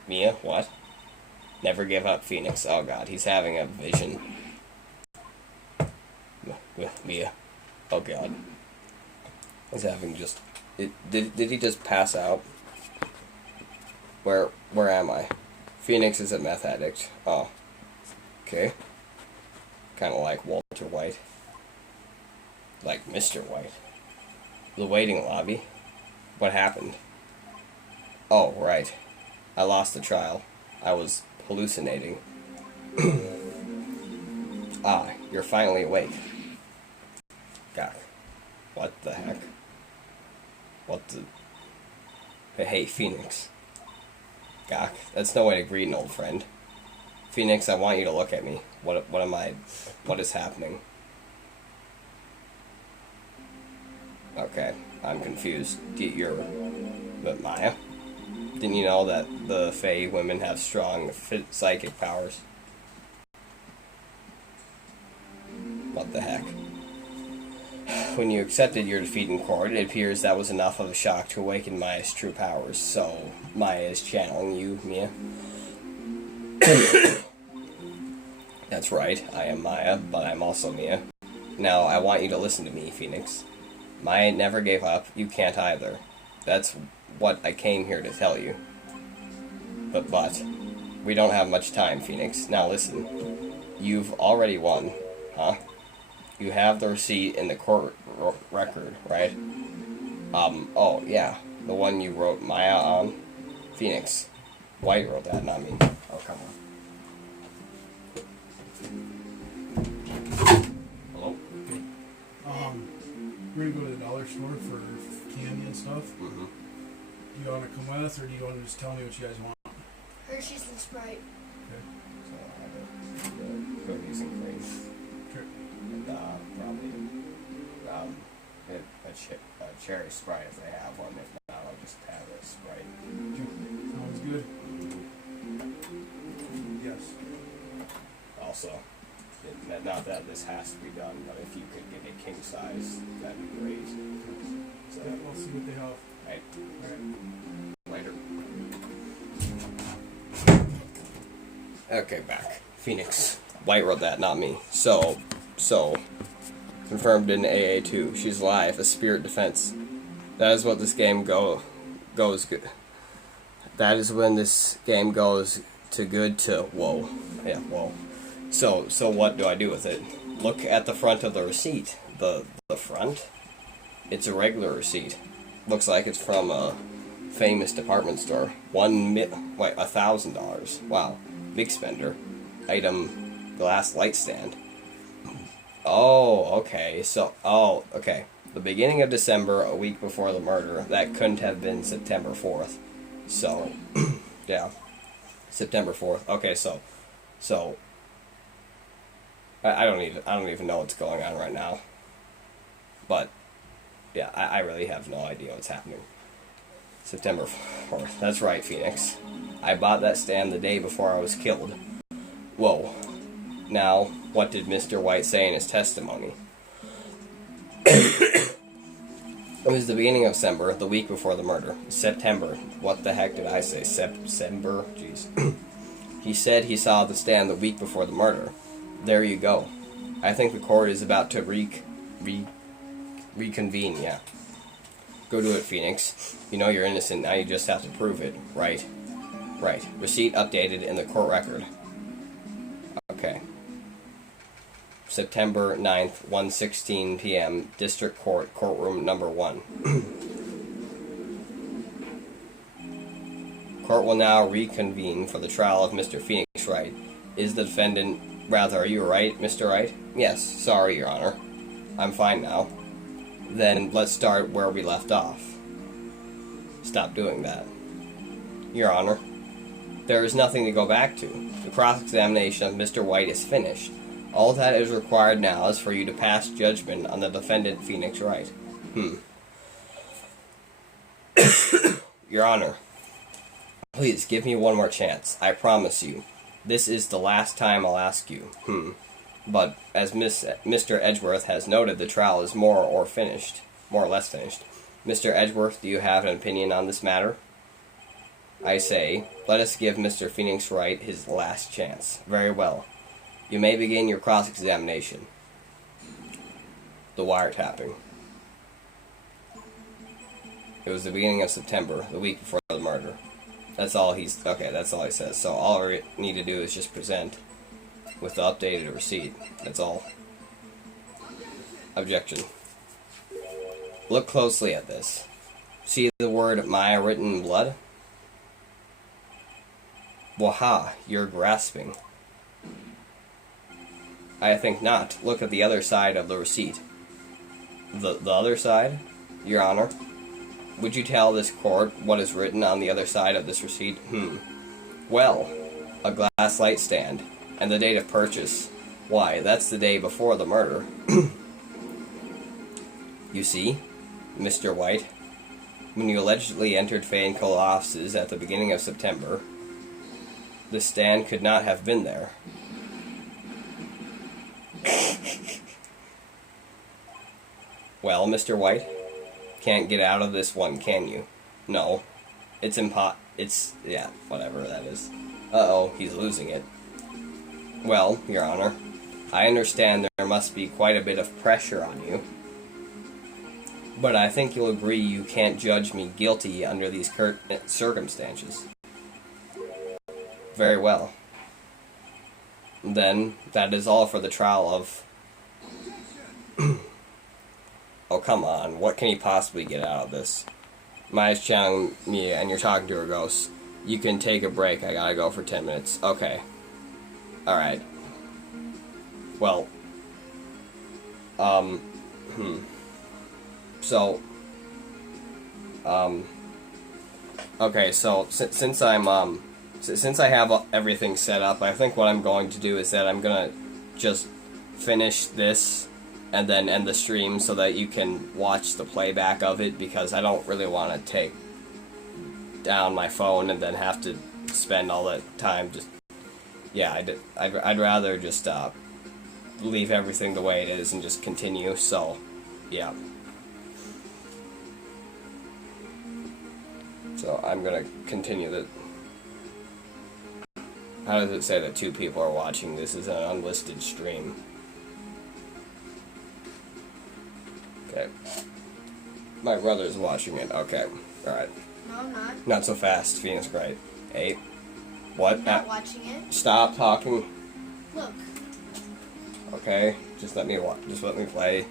Mia, what? Never give up, Phoenix. Oh God, he's having a vision. Mia. Oh God. He's having just... Did he just pass out? Where am I? Phoenix is a meth addict. Oh. Okay. Kind of like Walter White. Like Mr. White. The waiting lobby. What happened? Oh, right. I lost the trial. I was hallucinating. Ah, you're finally awake. God. What the heck? What the... Hey, Phoenix. Gok, that's no way to greet an old friend. Phoenix, I want you to look at me. What is happening? Okay, I'm confused. But Maya? Didn't you know that the Fae women have strong psychic powers? What the heck? When you accepted your defeat in court, it appears that was enough of a shock to awaken Maya's true powers. So, Maya is channeling you, Mia. That's right, I am Maya, but I'm also Mia. Now, I want you to listen to me, Phoenix. Maya never gave up, you can't either. That's what I came here to tell you. But, we don't have much time, Phoenix. Now listen, you've already won, huh? You have the receipt in the court record, right? Oh, yeah. The one you wrote Maya on? Phoenix. White wrote that, not me. Oh, come on. Hello? We're gonna go to the dollar store for candy and stuff. Mm-hmm. Do you want to come with us, or do you want to just tell me what you guys want? Hershey's and Sprite. Okay. So I have the cookies and cream. Sure. And, probably, a cherry Sprite if they have one. If not, I'll just have a Sprite. Sounds good. Yes. Also, not that this has to be done, but if you could get a king size, that'd be great. So, Yeah, we'll see what they have. right, Alright. later. Okay, back. Phoenix. White wrote that, not me. So, confirmed in AA2. She's alive, a spirit defense. That is what this game goes good. That is when this game goes to good to whoa. Yeah, whoa. So what do I do with it? Look at the front of the receipt. The front? It's a regular receipt. Looks like it's from a famous department store. $1,000. Wow. Big spender. Item, glass light stand. Oh, okay. Okay. The beginning of December, a week before the murder. That couldn't have been September 4th. So, yeah. September 4th. Okay, so I don't even know what's going on right now. But yeah, I really have no idea what's happening. September 4th. That's right, Phoenix. I bought that stand the day before I was killed. Whoa. Now, what did Mr. White say in his testimony? It was the beginning of December, the week before the murder. September. What the heck did I say? September? Jeez. He said he saw the stand the week before the murder. There you go. I think the court is about to reconvene, yeah. Go do it, Phoenix. You know you're innocent, now you just have to prove it. Right. Right. Receipt updated in the court record. Okay. September 9th, 1:16 p.m., District Court, Courtroom Number 1. Court will now reconvene for the trial of Mr. Phoenix Wright. Is the defendant... Rather, are you right, Mr. Wright? Yes, sorry, Your Honor. I'm fine now. Then let's start where we left off. Stop doing that. Your Honor, there is nothing to go back to. The cross-examination of Mr. White is finished. All that is required now is for you to pass judgment on the defendant, Phoenix Wright. Your Honor, please give me one more chance. I promise you. This is the last time I'll ask you. But as Mr. Edgeworth has noted, the trial is more or less finished. Mr. Edgeworth, do you have an opinion on this matter? I say, let us give Mr. Phoenix Wright his last chance. Very well. You may begin your cross-examination. The wiretapping. It was the beginning of September, the week before the murder. That's all he says. So all I need to do is just present with the updated receipt. That's all. Objection. Look closely at this. See the word Maya written in blood? Waha, you're grasping. I think not. Look at the other side of the receipt. The other side? Your Honor? Would you tell this court what is written on the other side of this receipt? Well, a glass light stand, and the date of purchase. Why, that's the day before the murder. You see, Mr. White, when you allegedly entered Fay and Cole offices at the beginning of September, the stand could not have been there. Well, Mr. White, can't get out of this one, can you? No. Yeah, whatever that is. Uh-oh, he's losing it. Well, Your Honor, I understand there must be quite a bit of pressure on you. But I think you'll agree you can't judge me guilty under these circumstances. Very well. Then, that is all for the trial of... Oh, come on. What can he possibly get out of this? Maya's channeling me, and you're talking to her ghost. You can take a break. I gotta go for 10 minutes. Okay. Alright. Well. So. Okay, so, since I have everything set up, I think what I'm going to do is that I'm gonna just finish this and then end the stream so that you can watch the playback of it, because I don't really want to take down my phone and then have to spend all that time just... Yeah, I'd rather just leave everything the way it is and just continue, so, yeah. So I'm gonna continue the... How does it say that 2 people are watching? This is an unlisted stream. Okay. My brother's watching it. Okay. Alright. No, I'm not. Not so fast, Phoenix Wright. 8. What? I'm not watching it. Stop talking. Look. Okay. Just let me play.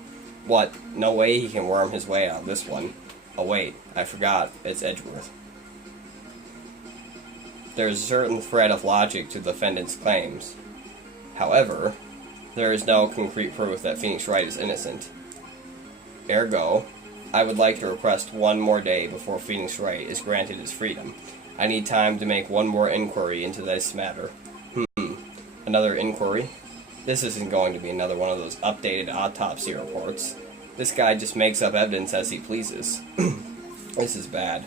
What? No way he can worm his way out of this one. Oh wait, I forgot. It's Edgeworth. There is a certain thread of logic to the defendant's claims. However, there is no concrete proof that Phoenix Wright is innocent. Ergo, I would like to request one more day before Phoenix Wright is granted his freedom. I need time to make one more inquiry into this matter. Another inquiry? This isn't going to be another one of those updated autopsy reports. This guy just makes up evidence as he pleases. This is bad.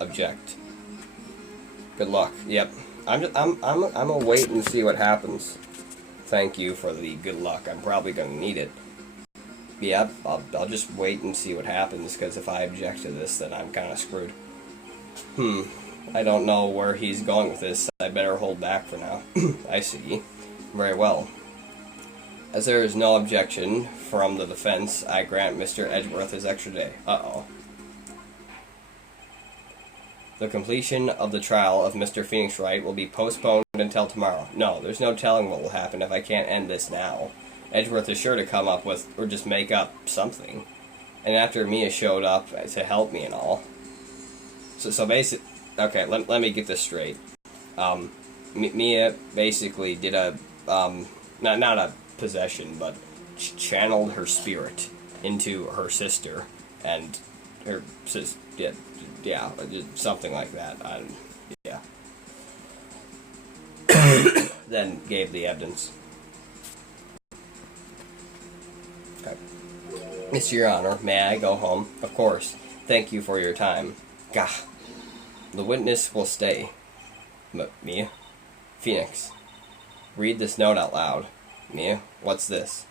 Object. Good luck. Yep. I'm gonna wait and see what happens. Thank you for the good luck. I'm probably gonna need it. Yep, I'll just wait and see what happens, because if I object to this, then I'm kind of screwed. I don't know where he's going with this. I better hold back for now. I see. Very well. As there is no objection from the defense, I grant Mr. Edgeworth his extra day. Uh-oh. The completion of the trial of Mr. Phoenix Wright will be postponed until tomorrow. No, there's no telling what will happen if I can't end this now. Edgeworth is sure to come up with, or just make up something. And after Mia showed up to help me and all. So basically, okay, let me get this straight. Mia basically did a, not a possession, but channeled her spirit into her sister, and her sister, yeah, something like that. Yeah. Then gave the evidence. Okay. It's your honor. May I go home? Of course. Thank you for your time. Gah. The witness will stay. Mia? Phoenix. Read this note out loud. Mia, what's this?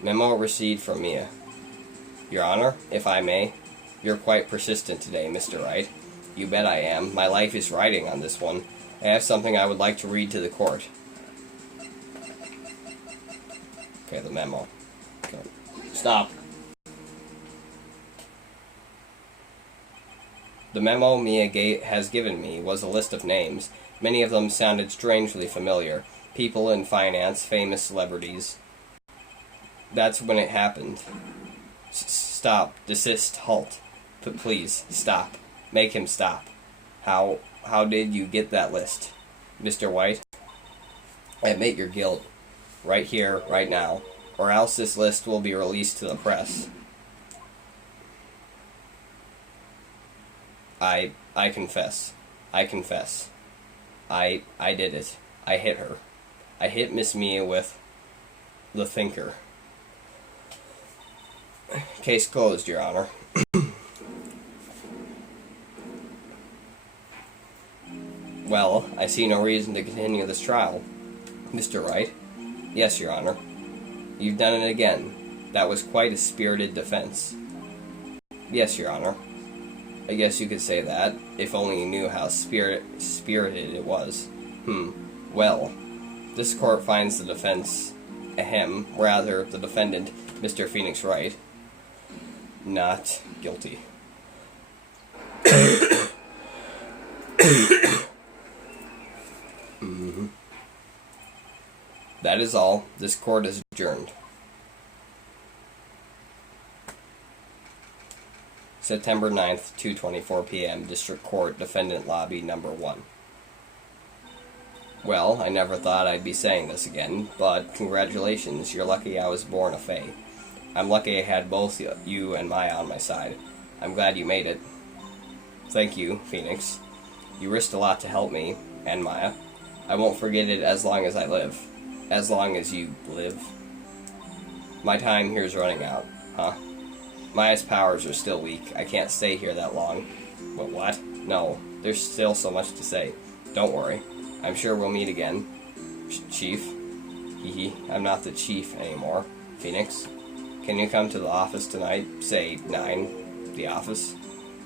Memo received from Mia. Your Honor, if I may, you're quite persistent today, Mr. Wright. You bet I am. My life is riding on this one. I have something I would like to read to the court. Okay, the memo. Okay. Stop. The memo Mia has given me was a list of names. Many of them sounded strangely familiar. People in finance, famous celebrities. That's when it happened. Stop. Stop. Desist. Halt. But please, stop. Make him stop. How did you get that list, Mr. White? Admit your guilt. Right here, right now. Or else this list will be released to the press. I confess. I confess. I did it. I hit her. I hit Miss Mia with the thinker. Case closed, Your Honor. Well, I see no reason to continue this trial. Mr. Wright? Yes, Your Honor. You've done it again. That was quite a spirited defense. Yes, Your Honor. I guess you could say that, if only you knew how spirited it was. Well, this court finds the defense, the defendant, Mr. Phoenix Wright, not guilty. That is all. This court is adjourned. September 9th, 2:24 p.m., District Court, Defendant Lobby, Number 1. Well, I never thought I'd be saying this again, but congratulations, you're lucky I was born a Fae. I'm lucky I had both you and Maya on my side. I'm glad you made it. Thank you, Phoenix. You risked a lot to help me, and Maya. I won't forget it as long as I live. As long as you live. My time here's running out, huh? Maya's powers are still weak. I can't stay here that long. But what? No, there's still so much to say. Don't worry. I'm sure we'll meet again. Chief? Hee, I'm not the chief anymore. Phoenix? Can you come to the office tonight? Say 9. The office?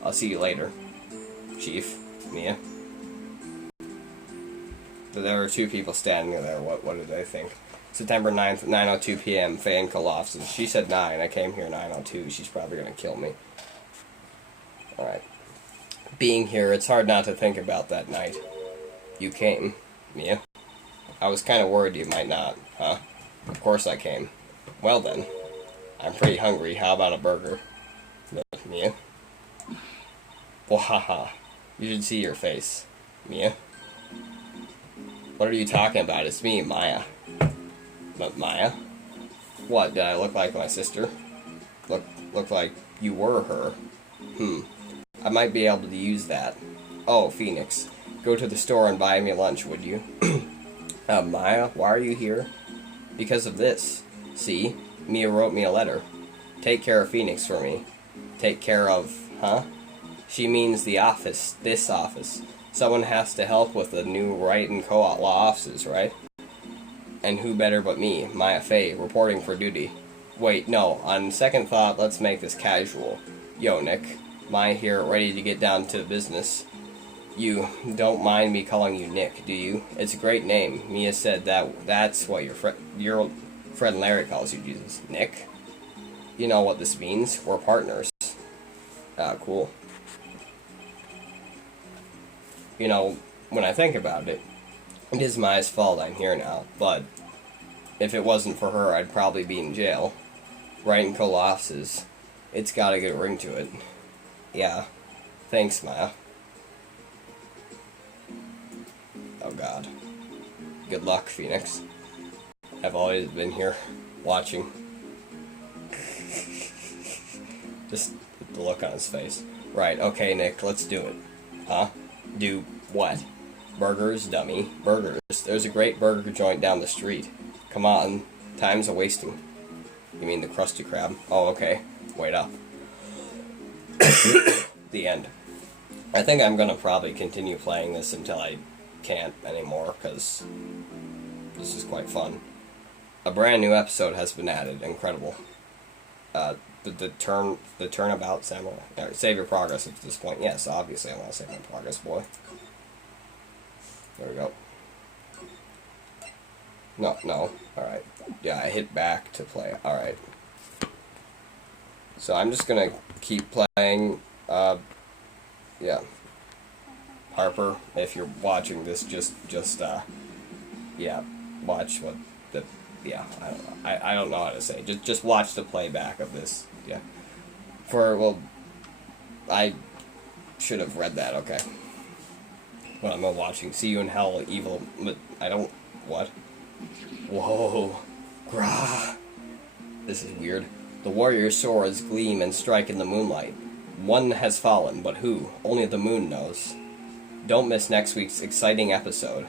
I'll see you later. Chief? Mia? There were two people standing there. What did they think? September 9th, 9:02 p.m., Faye and Colofson. She said 9. I came here 9:02. She's probably going to kill me. Alright. Being here, it's hard not to think about that night. You came, Mia. I was kind of worried you might not, huh? Of course I came. Well then. I'm pretty hungry. How about a burger? Mia? Wahaha. You should see your face. Mia? What are you talking about? It's me, Maya. But Maya? What, did I look like my sister? Look like you were her. I might be able to use that. Oh, Phoenix. Go to the store and buy me lunch, would you? Maya, why are you here? Because of this. See? Mia wrote me a letter. Take care of Phoenix for me. Take care of, huh? She means the office. This office. Someone has to help with the new Wright and Co-op law offices, right? And who better but me, Maya Faye, reporting for duty. Wait, no, on second thought, let's make this casual. Yo, Nick. Maya here, ready to get down to business. You don't mind me calling you Nick, do you? It's a great name. Mia said that's what your friend Larry calls you, Jesus. Nick? You know what this means. We're partners. Cool. You know, when I think about it, it is Maya's fault I'm here now, but if it wasn't for her, I'd probably be in jail. Right in Colossus. It's got a good ring to it. Yeah. Thanks, Maya. Oh god. Good luck, Phoenix. I've always been here, watching. Just the look on his face. Right, okay, Nick, let's do it. Huh? Do what? Burgers, dummy. Burgers. There's a great burger joint down the street. Come on. Time's a-wasting. You mean the Krusty Krab? Oh, okay. Wait up. The end. I think I'm gonna probably continue playing this until I can't anymore, because this is quite fun. A brand new episode has been added. Incredible. The turnabout samurai. Right, save your progress at this point. Yes, obviously I want to save my progress, boy. There we go. No. Alright. Yeah, I hit back to play. Alright. So I'm just gonna keep playing. Yeah. Harper, if you're watching this, yeah, watch what the, yeah, I don't know how to say. Just watch the playback of this. Yeah. I should have read that, okay. What am I watching? See You in Hell, Evil... I don't... What? Whoa. Grah. This is weird. The warrior's swords gleam and strike in the moonlight. One has fallen, but who? Only the moon knows. Don't miss next week's exciting episode.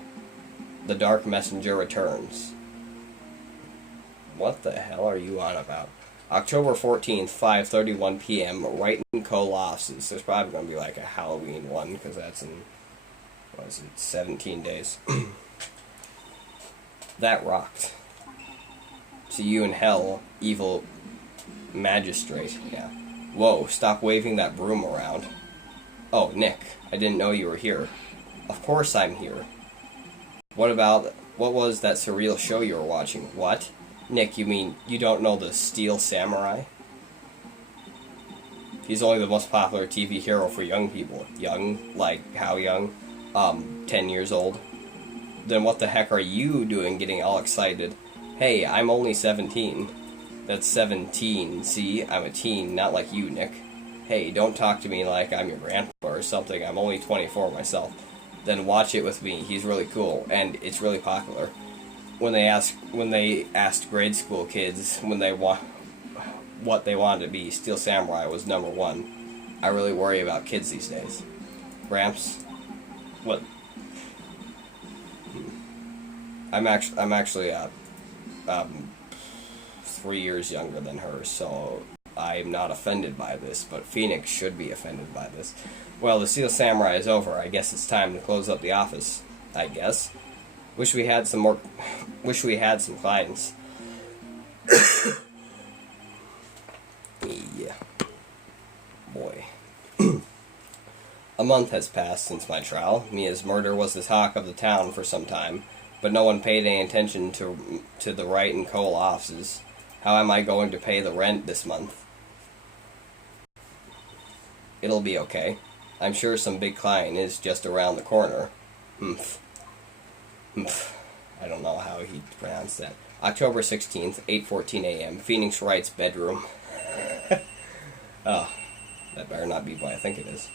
The Dark Messenger returns. What the hell are you on about? October 14th, 5:31 p.m., Wright & Co. Losses. There's probably going to be like a Halloween one, because that's in, 17 days. That rocked. See You in Hell, Evil Magistrate. Yeah. Whoa, stop waving that broom around. Oh, Nick, I didn't know you were here. Of course I'm here. What was that surreal show you were watching? What? Nick, you mean you don't know the Steel Samurai? He's only the most popular TV hero for young people. Young? Like, how young? 10 years old. Then what the heck are you doing getting all excited? Hey, I'm only 17. That's 17. See, I'm a teen, not like you, Nick. Hey, don't talk to me like I'm your grandpa or something. I'm only 24 myself. Then watch it with me. He's really cool, and it's really popular. When they asked grade school kids what they wanted to be, Steel Samurai was number one. I really worry about kids these days. Gramps, what? I'm actually 3 years younger than her, so I'm not offended by this, but Phoenix should be offended by this. Well, the Steel Samurai is over. I guess it's time to close up the office. I guess. Wish we had some clients. Yeah. Boy. A month has passed since my trial. Mia's murder was the talk of the town for some time, but no one paid any attention to the Wright & Co. offices. How am I going to pay the rent this month? It'll be okay. I'm sure some big client is just around the corner. Humph. I don't know how he pronounced that. October 16th, 8:14 a.m., Phoenix Wright's bedroom. Oh, that better not be what I think it is.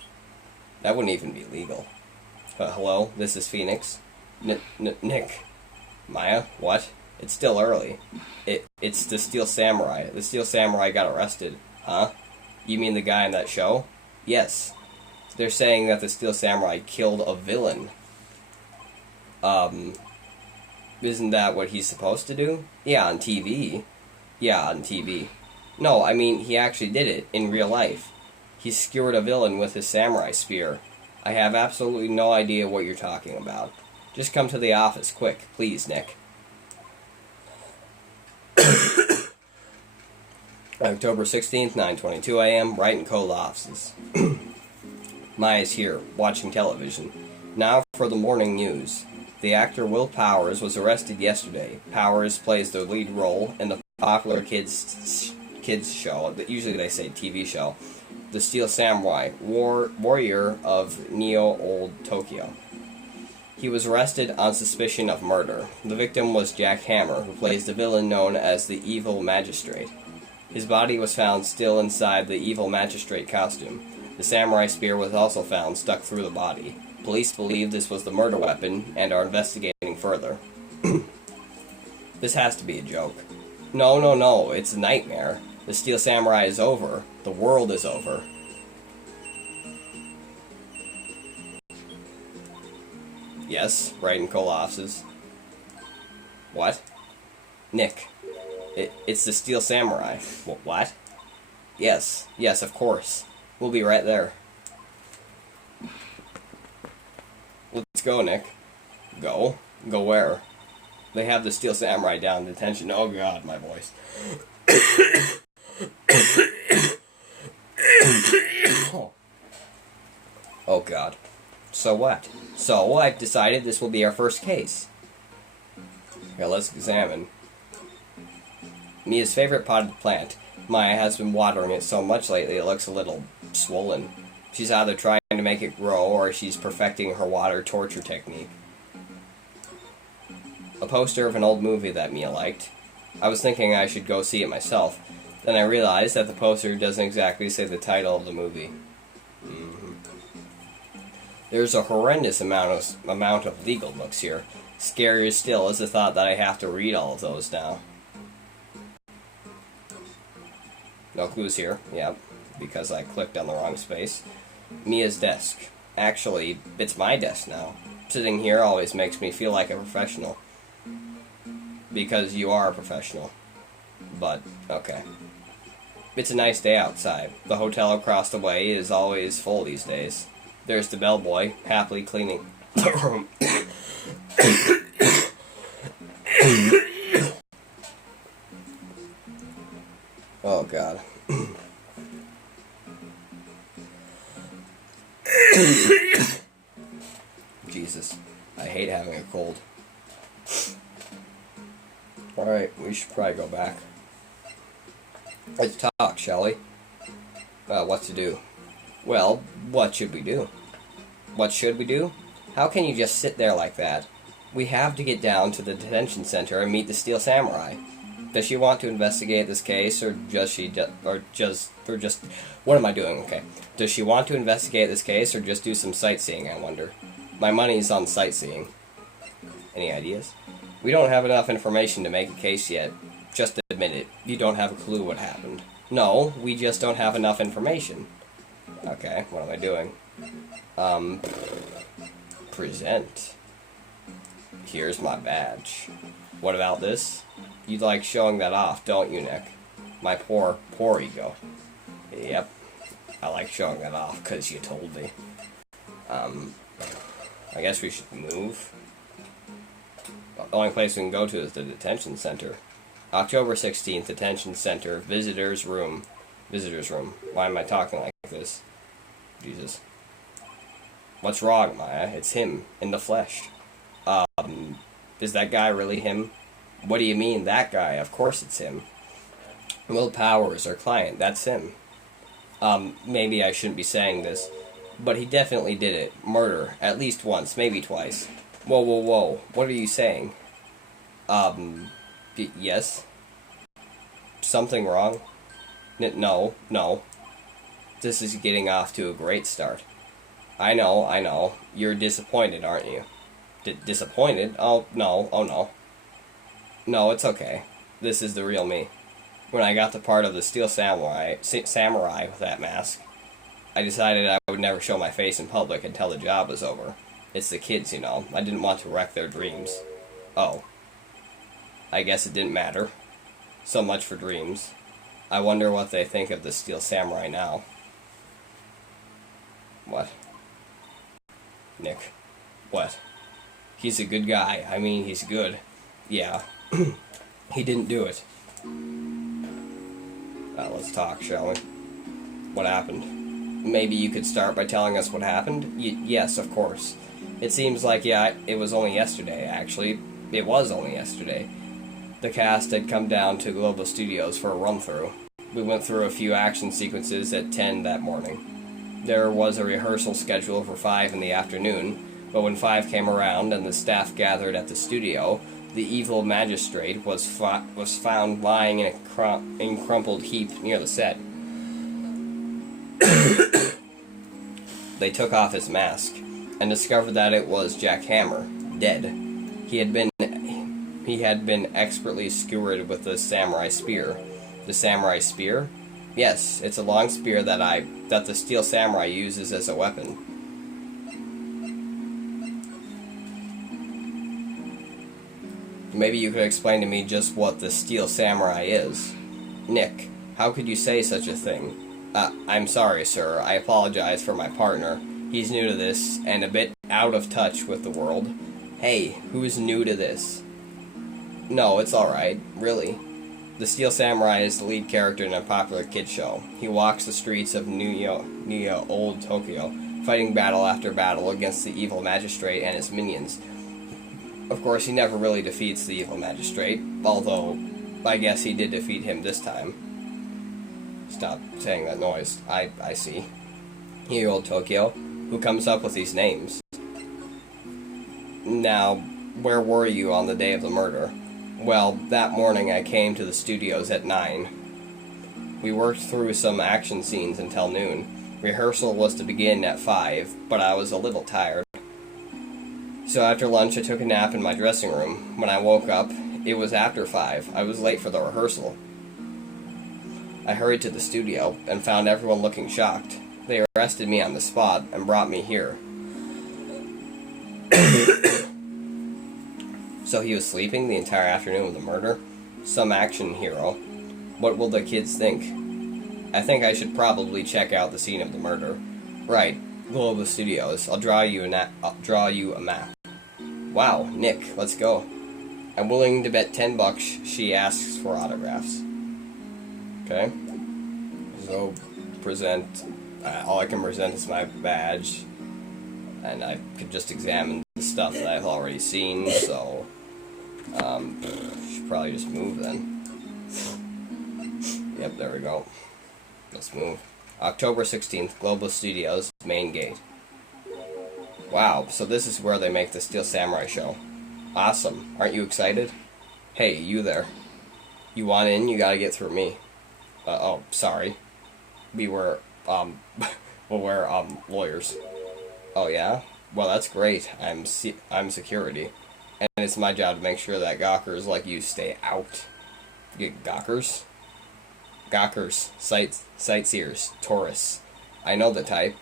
That wouldn't even be legal. Hello, this is Phoenix. Nick. Maya, what? It's still early. It's the Steel Samurai. The Steel Samurai got arrested. Huh? You mean the guy in that show? Yes. They're saying that the Steel Samurai killed a villain. Isn't that what he's supposed to do? Yeah, on TV. Yeah, on TV. No, I mean, he actually did it in real life. He skewered a villain with his samurai spear. I have absolutely no idea what you're talking about. Just come to the office, quick, please, Nick. October 16th, 9:22 a.m., Wright & Co. offices. Maya's here, watching television. Now for the morning news. The actor Will Powers was arrested yesterday. Powers plays the lead role in the popular kids show, usually they say TV show, The Steel Samurai, Warrior of Neo-Old Tokyo. He was arrested on suspicion of murder. The victim was Jack Hammer, who plays the villain known as the Evil Magistrate. His body was found still inside the Evil Magistrate costume. The samurai spear was also found stuck through the body. Police believe this was the murder weapon and are investigating further. This has to be a joke. No, it's a nightmare. The Steel Samurai is over. The world is over. Yes, Wright & Co. offices. What? Nick. It's the Steel Samurai. What? Yes, of course. We'll be right there. Let's go, Nick. Go? Go where? They have the Steel Samurai down in detention. Oh god, my voice. Oh god. So what? So I've decided this will be our first case. Here, let's examine. Mia's favorite potted plant. Maya has been watering it so much lately it looks a little swollen. She's either trying to make it grow or she's perfecting her water torture technique. A poster of an old movie that Mia liked. I was thinking I should go see it myself. Then I realized that the poster doesn't exactly say the title of the movie. There's a horrendous amount of legal books here. Scarier still is the thought that I have to read all of those now. No clues here. Yep, because I clicked on the wrong space. Mia's desk. Actually, it's my desk now. Sitting here always makes me feel like a professional. Because you are a professional. But, okay. It's a nice day outside. The hotel across the way is always full these days. There's the bellboy, happily cleaning the room. Oh, God. Jesus. I hate having a cold. Alright, we should probably go back. Let's talk, shall we? What to do? Well, what should we do? What should we do? How can you just sit there like that? We have to get down to the detention center and meet the Steel Samurai. Does she want to investigate this case, or just what am I doing? Okay. Does she want to investigate this case, or just do some sightseeing, I wonder? My money's on sightseeing. Any ideas? We don't have enough information to make a case yet. Just admit it. You don't have a clue what happened. No, we just don't have enough information. Okay, what am I doing? Present. Here's my badge. What about this? You like showing that off, don't you, Nick? My poor ego. Yep. I like showing that off, because you told me. I guess we should move. The only place we can go to is the detention center. October 16th, detention center, visitors room. Visitors room. Why am I talking like this? Jesus. What's wrong, Maya? It's him, in the flesh. Is that guy really him? What do you mean, that guy? Of course it's him. Will Powers, our client, that's him. Maybe I shouldn't be saying this, but he definitely did it. Murder, at least once, maybe twice. Whoa, whoa, whoa. What are you saying? Yes? Something wrong? No. This is getting off to a great start. I know. You're disappointed, aren't you? Disappointed? Oh, no. No, it's okay. This is the real me. When I got the part of the Steel Samurai with that mask, I decided I would never show my face in public until the job was over. It's the kids, you know. I didn't want to wreck their dreams. Oh. I guess it didn't matter. So much for dreams. I wonder what they think of the Steel Samurai now. What? Nick. What? He's a good guy. I mean, he's good. Yeah. He didn't do it. Let's talk, shall we? What happened? Maybe you could start by telling us what happened? Yes, of course. It seems like, it was only yesterday, actually. It was only yesterday. The cast had come down to Global Studios for a run-through. We went through a few action sequences at 10 that morning. There was a rehearsal schedule for 5 in the afternoon, but when 5 came around and the staff gathered at the studio, the evil magistrate was found lying in a crumpled heap near the set. They took off his mask and discovered that it was Jack Hammer, dead. He had been expertly skewered with the samurai spear. The samurai spear? Yes, it's a long spear that the Steel Samurai uses as a weapon. Maybe you could explain to me just what the Steel Samurai is. Nick, how could you say such a thing? I'm sorry, sir. I apologize for my partner. He's new to this, and a bit out of touch with the world. Hey, who's new to this? No, it's alright. Really. The Steel Samurai is the lead character in a popular kid show. He walks the streets of old Tokyo, fighting battle after battle against the evil magistrate and his minions. Of course, he never really defeats the evil magistrate, although I guess he did defeat him this time. Stop saying that noise. I see. Here, old Tokyo. Who comes up with these names? Now, where were you on the day of the murder? Well, that morning I came to the studios at 9. We worked through some action scenes until noon. Rehearsal was to begin at 5, but I was a little tired. So after lunch I took a nap in my dressing room. When I woke up, it was after 5. I was late for the rehearsal. I hurried to the studio and found everyone looking shocked. They arrested me on the spot and brought me here. So he was sleeping the entire afternoon of the murder? Some action hero. What will the kids think? I think I should probably check out the scene of the murder. Right, Global Studios. I'll draw you a map. Wow, Nick, let's go. I'm willing to bet $10 she asks for autographs. Okay. So, present. All I can present is my badge. And I could just examine the stuff that I've already seen, so... should probably just move then. Yep, there we go. Let's move. October 16th, Global Studios, main gate. Wow, so this is where they make the Steel Samurai show. Awesome. Aren't you excited? Hey, you there. You want in, you gotta get through me. Oh, sorry. We're lawyers. Oh, yeah? Well, that's great. I'm security. And it's my job to make sure that gawkers like you stay out. You get gawkers? Gawkers, sightseers, tourists. I know the type.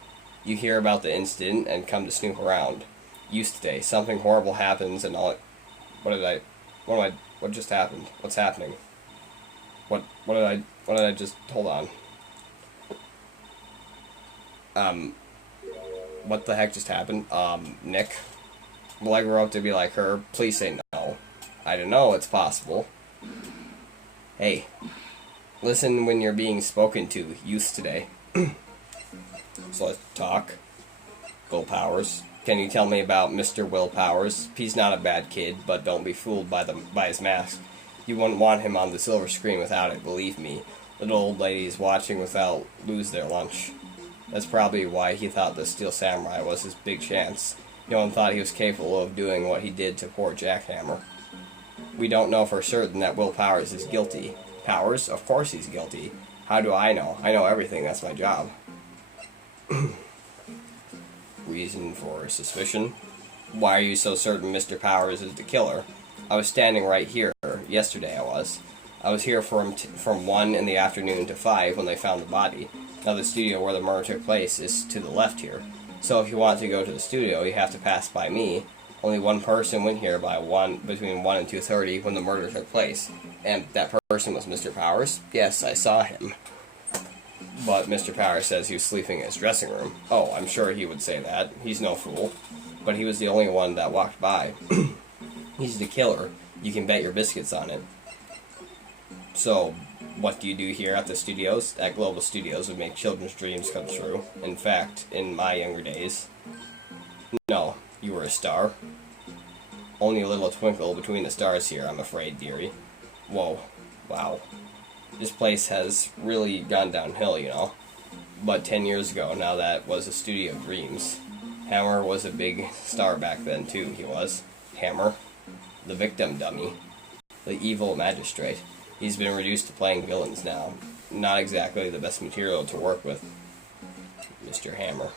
You hear about the incident and come to snoop around. Used to day, something horrible happens and all. What just happened? What's happening? What did I just, hold on. What the heck just happened? Nick? Will I grow up to be like her? Please say no. I don't know, it's possible. Hey. Listen when you're being spoken to, youth today. So let's talk. Will Powers. Can you tell me about Mr. Will Powers? He's not a bad kid, but don't be fooled by his mask. You wouldn't want him on the silver screen without it, believe me. Little old ladies watching without lose their lunch. That's probably why he thought the Steel Samurai was his big chance. No one thought he was capable of doing what he did to poor Jackhammer. We don't know for certain that Will Powers is guilty. Powers? Of course he's guilty. How do I know? I know everything, that's my job. Reason for suspicion? Why are you so certain Mr. Powers is the killer? I was standing right here. Yesterday I was. I was here from 1 in the afternoon to 5 when they found the body. Now the studio where the murder took place is to the left here. So if you want to go to the studio, you have to pass by me. Only one person went here between 1 and 2:30 when the murder took place. And that person was Mr. Powers? Yes, I saw him. But Mr. Powers says he was sleeping in his dressing room. Oh, I'm sure he would say that. He's no fool. But he was the only one that walked by. He's the killer. You can bet your biscuits on it. So, what do you do here at the studios? At Global Studios would make children's dreams come true. In fact, in my younger days. No, you were a star. Only a little twinkle between the stars here, I'm afraid, dearie. Whoa. Wow. This place has really gone downhill, you know. But 10 years ago, now that was a studio of dreams. Hammer was a big star back then, too, he was. Hammer. The victim dummy. The evil magistrate. He's been reduced to playing villains now. Not exactly the best material to work with. Mr. Hammer.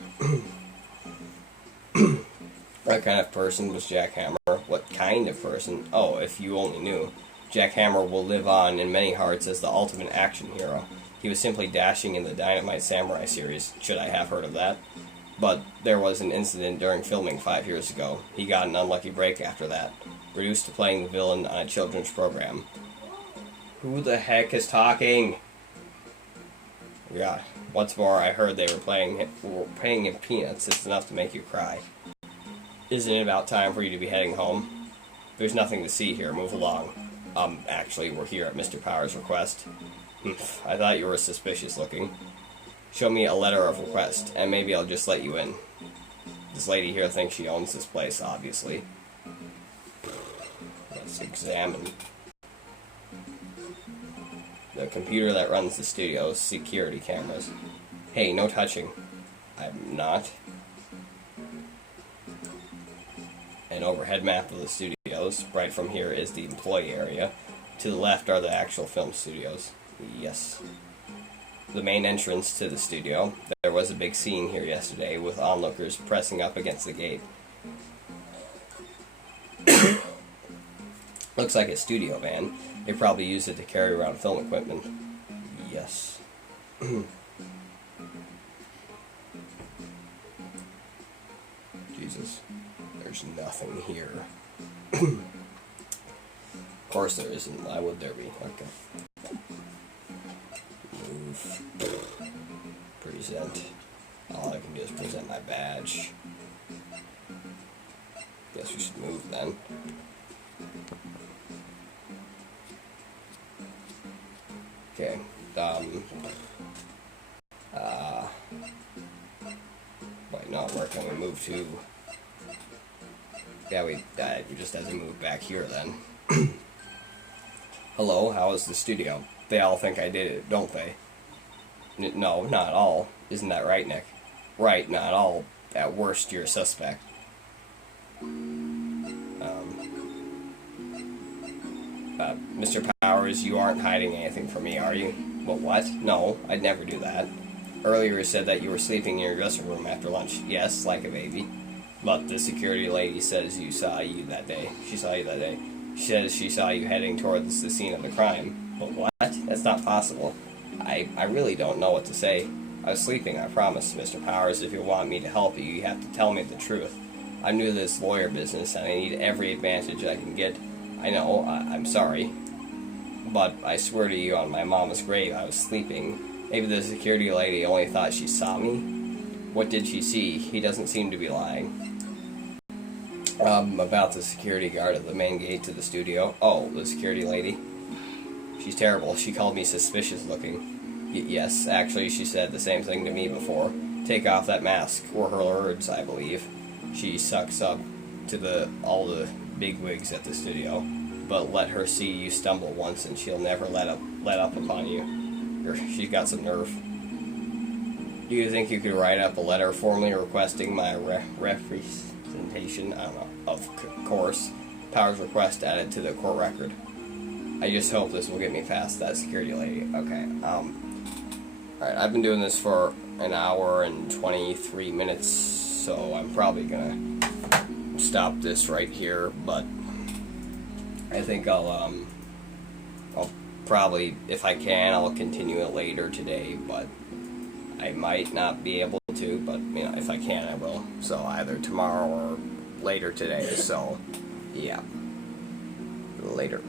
What kind of person was Jack Hammer? What kind of person? Oh, if you only knew. Jack Hammer will live on in many hearts as the ultimate action hero. He was simply dashing in the Dynamite Samurai series. Should I have heard of that? But there was an incident during filming 5 years ago. He got an unlucky break after that. Reduced to playing the villain on a children's program. Who the heck is talking? Yeah. What's more, I heard they were paying him peanuts. It's enough to make you cry. Isn't it about time for you to be heading home? There's nothing to see here. Move along. Actually, we're here at Mr. Powers' request. I thought you were suspicious looking. Show me a letter of request, and maybe I'll just let you in. This lady here thinks she owns this place, obviously. Let's examine. The computer that runs the studio's security cameras. Hey, no touching. I'm not. An overhead map of the studios. Right from here is the employee area. To the left are the actual film studios. Yes. the main entrance to the studio. There was a big scene here yesterday with onlookers pressing up against the gate. Looks like a studio van. They probably use it to carry around film equipment. Yes. Jesus. There's nothing here. Of course there isn't. Why would there be? Okay. Move. Present. All I can do is present my badge. Guess we should move then. Okay. Wait, no, where can we move to? Yeah, we just have to move back here then. Hello, how is the studio? They all think I did it, don't they? No, not all. Isn't that right, Nick? Right, not all. At worst, you're a suspect. Mr. Powers, you aren't hiding anything from me, are you? Well, what? No, I'd never do that. Earlier you said that you were sleeping in your dressing room after lunch. Yes, like a baby. But the security lady says you saw you that day. She saw you that day. She says she saw you heading towards the scene of the crime. But what? That's not possible. I really don't know what to say. I was sleeping, I promise, Mr. Powers. If you want me to help you, you have to tell me the truth. I'm new to this lawyer business, and I need every advantage I can get. I know, I'm sorry. But I swear to you on my mama's grave, I was sleeping. Maybe the security lady only thought she saw me. What did she see? He doesn't seem to be lying. About the security guard at the main gate to the studio. Oh, the security lady? She's terrible. She called me suspicious looking. Yes, actually, she said the same thing to me before. Take off that mask, were her words, I believe. She sucks up to all the bigwigs at the studio, but let her see you stumble once and she'll never let up upon you. She's got some nerve. Do you think you could write up a letter formally requesting my representation? I don't know. Of course. Powers request added to the court record. I just hope this will get me past that security lady. Okay, alright, I've been doing this for an hour and 23 minutes, so I'm probably gonna stop this right here, but I think I'll probably, if I can, I'll continue it later today, but I might not be able to, but, you know, if I can, I will. So either tomorrow or later today, so, yeah. Later.